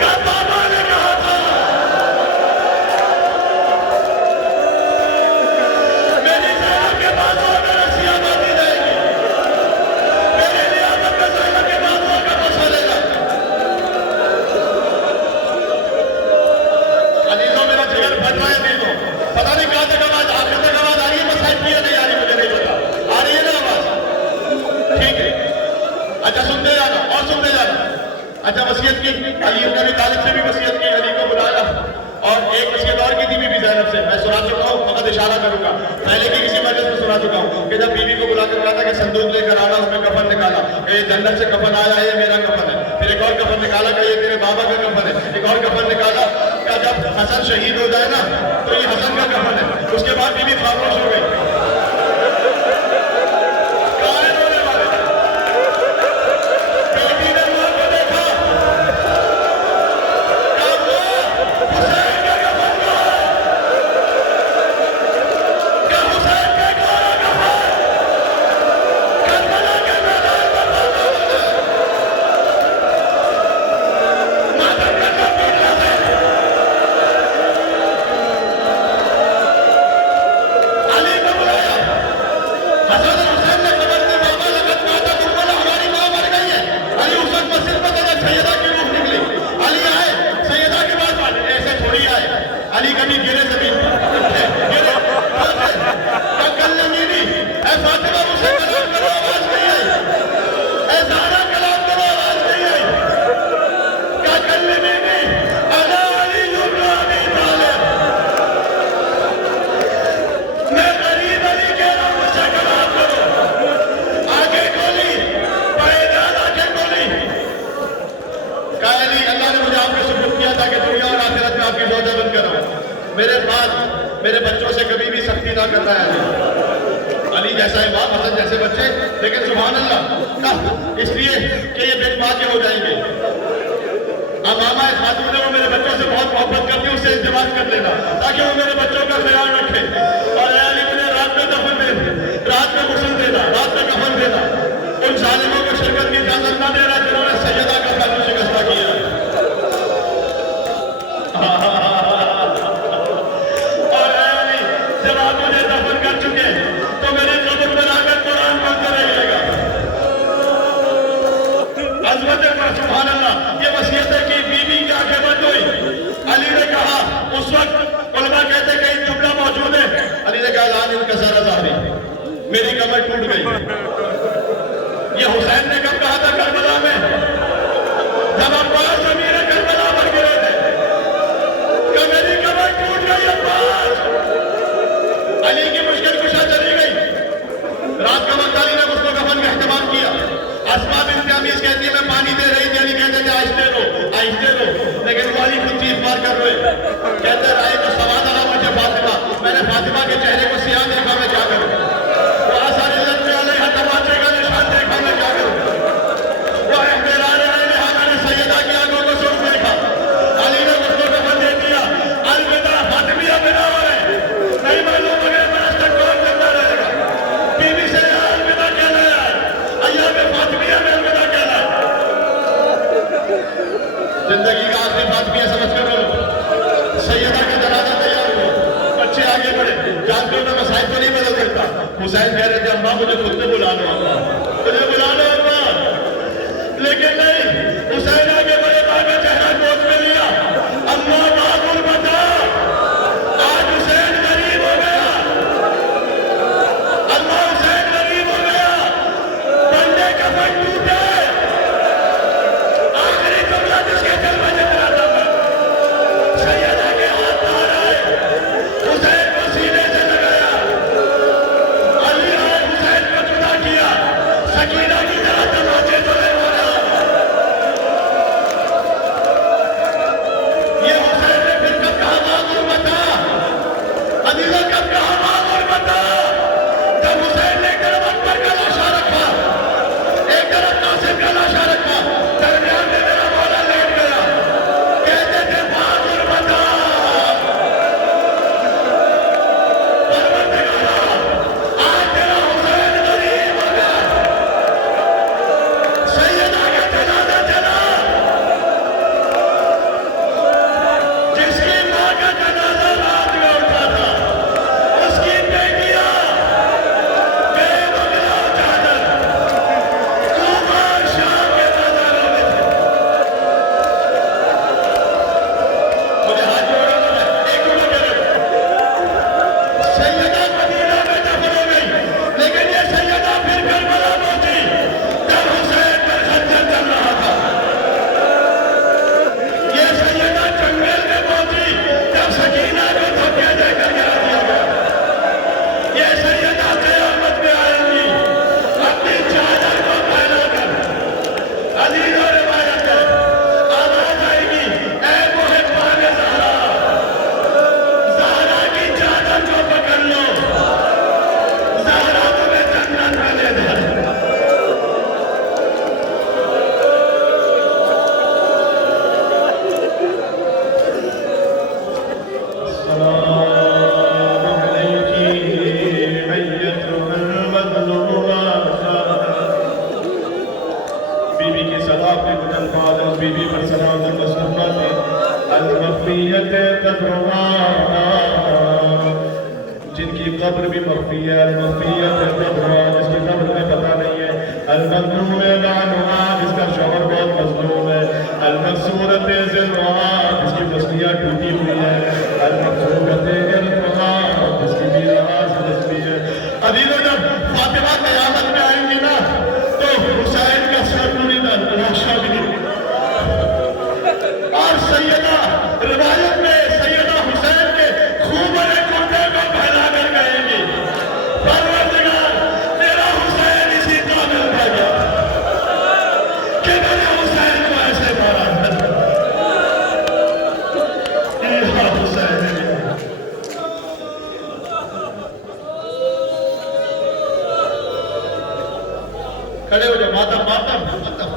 کہ بابا نے کہا تھا میری زینب کے بازوؤں میں رسیاں باندھی جائے گی، میری نیابت میں زینب کے بازوؤں کا بوسہ لینا۔ عزیزوں میرا جگر پھٹ رہا ہے عزیزوں، پتہ نہیں کہاں تک آواز آخر تک آواز آ رہی ہے، مسائل کی یا نہیں آ رہی مجھے نہیں پتا، آ رہی ہے نا آواز؟ ٹھیک ہے، اچھا سنتے جانا اور سنتے جانا۔ اچھا وصیت کی، علی ابن ابی طالب سے بھی وصیت کی، علی کو بلایا، اور ایک وصیت اور کی تھی بی بی زینب سے، میں سنا چکا ہوں، فقط اشارہ کروں گا، پہلے کی کسی مجلس میں سنا چکا ہوں کہ جب بیوی کو بلا کر کہا تھا کہ صندوق لے کر آنا، اس میں کفن نکالا کہ یہ جنت سے کفن آیا ہے، یہ میرا کفن ہے، پھر ایک اور کفن نکالا کہ یہ تیرے بابا کا کفن ہے، ایک اور کفن نکالا کہ جب حسن شہید ہو جائے نا تو یہ حسن کا کفن ہے۔ اس کے بعد بیوی خاموش ہو گئی۔ علی کبھی گرے زمین گرے کلمینی اے فاطمہ مجھے کلام کرو آواز نہیں آئی، اے زہرا کلام کرو آواز نہیں آئی، کلمینی انا علی ابن ابی طالب، میں غریب علی کہہ رہا ہوں مجھے کلام کرو، آگے کھولی پائیدان آگے کھولی، کہا علی اللہ نے مجھے آپ کے سپرد کیا تھا کہ دنیا اور آخرت میں آپ کی زوجہ بن کر ہوں، میرے بعد میرے بچوں سے کبھی بھی سختی نہ کرنا ہے۔ علی جیسا امام، حسن جیسے بچے، لیکن سبحان اللہ اس لیے کہ یہ بے ماں کے ہو جائیں گے۔ امامہ خاتون ہے وہ میرے بچوں سے بہت محبت کرتی، اس سے ازدواج کر لینا تاکہ وہ میرے بچوں کا خیال رکھے، اور اے علی مجھے رات میں دفن دے، رات میں غسل دینا، رات میں کفن دینا، ان ظالموں کو شرکت کی اجازت نہ دینا جنہوں نے سیدہ کا خاتون شکستہ کیا۔ جب آپ مجھے دفن کر چکے تو میری قبر میں آ کر قرآن پڑھتے رہیے گا۔ عظمت پر سبحان اللہ، یہ وصیت ہے کہ بیوی کی آنکھیں بند ہوئی۔ علی نے کہا اس وقت علماء کہتے کہ ایک جملہ موجود ہے، علی نے کہا الان انکسر ظہری، میری کمر ٹوٹ گئی۔ یہ حسین نے کب کہا تھا کربلا میں؟ جب عباس امیر کربلا پر گرے تھے کہ میری کمر ٹوٹ گئی عباس۔ علی کی مشکل کشا چلی گئی، رات کا وقت علی نے اس کو کفن کا اہتمام کیا۔ اسماء بنت عمیس کہتی ہے میں پانی دے رہی تھی، علی کہتے تھے آہستہ رو، لیکن وہ علی خود چیخ مار کر روئے، کہتے رائے تو سواد آنا مجھے فاطمہ، میں نے فاطمہ کے چہرے کو سیاہ دیکھا، میں کیا کروں؟ وہ آثار عزت میں علیہ تماچے کا نشان دیکھا، میں کیا کروں؟ وہ احترار علیہ میں نے سیدہ کی آنکھوں کو سرخ دیکھا، علی نے اس کو کفن دے دیا۔ الوداع فاطمیہ بنا ہوئے نہیں معلوم اگر برس تک کون زندہ رہے گا، بیوی سے الوداع کہنا ہے، ایام فاطمیہ میں الوداع کہنا ہے۔ زندگی کا آخری فاطمیہ سمجھ کر بولو، سیدہ کا جنازہ تیار ہوا، بچے آگے بڑھے، جانتے ہو میں مسائل تو نہیں بدل سکتا۔ حسین کہہ رہے تھے اماں مجھے خود سے بلا لو، مجھے بلا لو اماں، لیکن نہیں، حسین آگے بڑھے، ماں کا چہرہ گود میں لیا، اماں معقول بتا، آج حسین غریب ہو گیا، اللہ حسین غریب ہو گیا، بندے کا پن ٹوٹے، آخری جملہ جس کے دل میں جتنا تھا سیدہ کے ہاتھ باہر آئے، حسین کو سینے سے لگایا، علی آئے حسین کو جدا کیا، جن کی قبر بھی مخفی ہے، المخفیت القبرا، جس کی قبر میں پتہ نہیں ہے، المظلوم لعنہا، جس کا شوہر بہت مظلوم ہے، المکسورۃ ذلھا، جس کی پسلیاں ٹوٹی ہوئی ہیں، المکسورۃ ذلھا، جس کی بھی آواز مچلی ہے۔ عزیزو، جب فاطمہ قیامت میں آئیں گی نا تو حسین کا سر پوری لاشا بھی، اور سیدہ روایت میں سیدہ حسین کے خوب بڑے کرتے کو پھیلا کر کہیں گی، پروردگار تیرا حسین اسی قابل تھا گیا کہ میں نے حسین کو ایسے مارا تھا۔ یہ حسین ہے۔ کھڑے ہو جاؤ، ماتم ماتم ماتم۔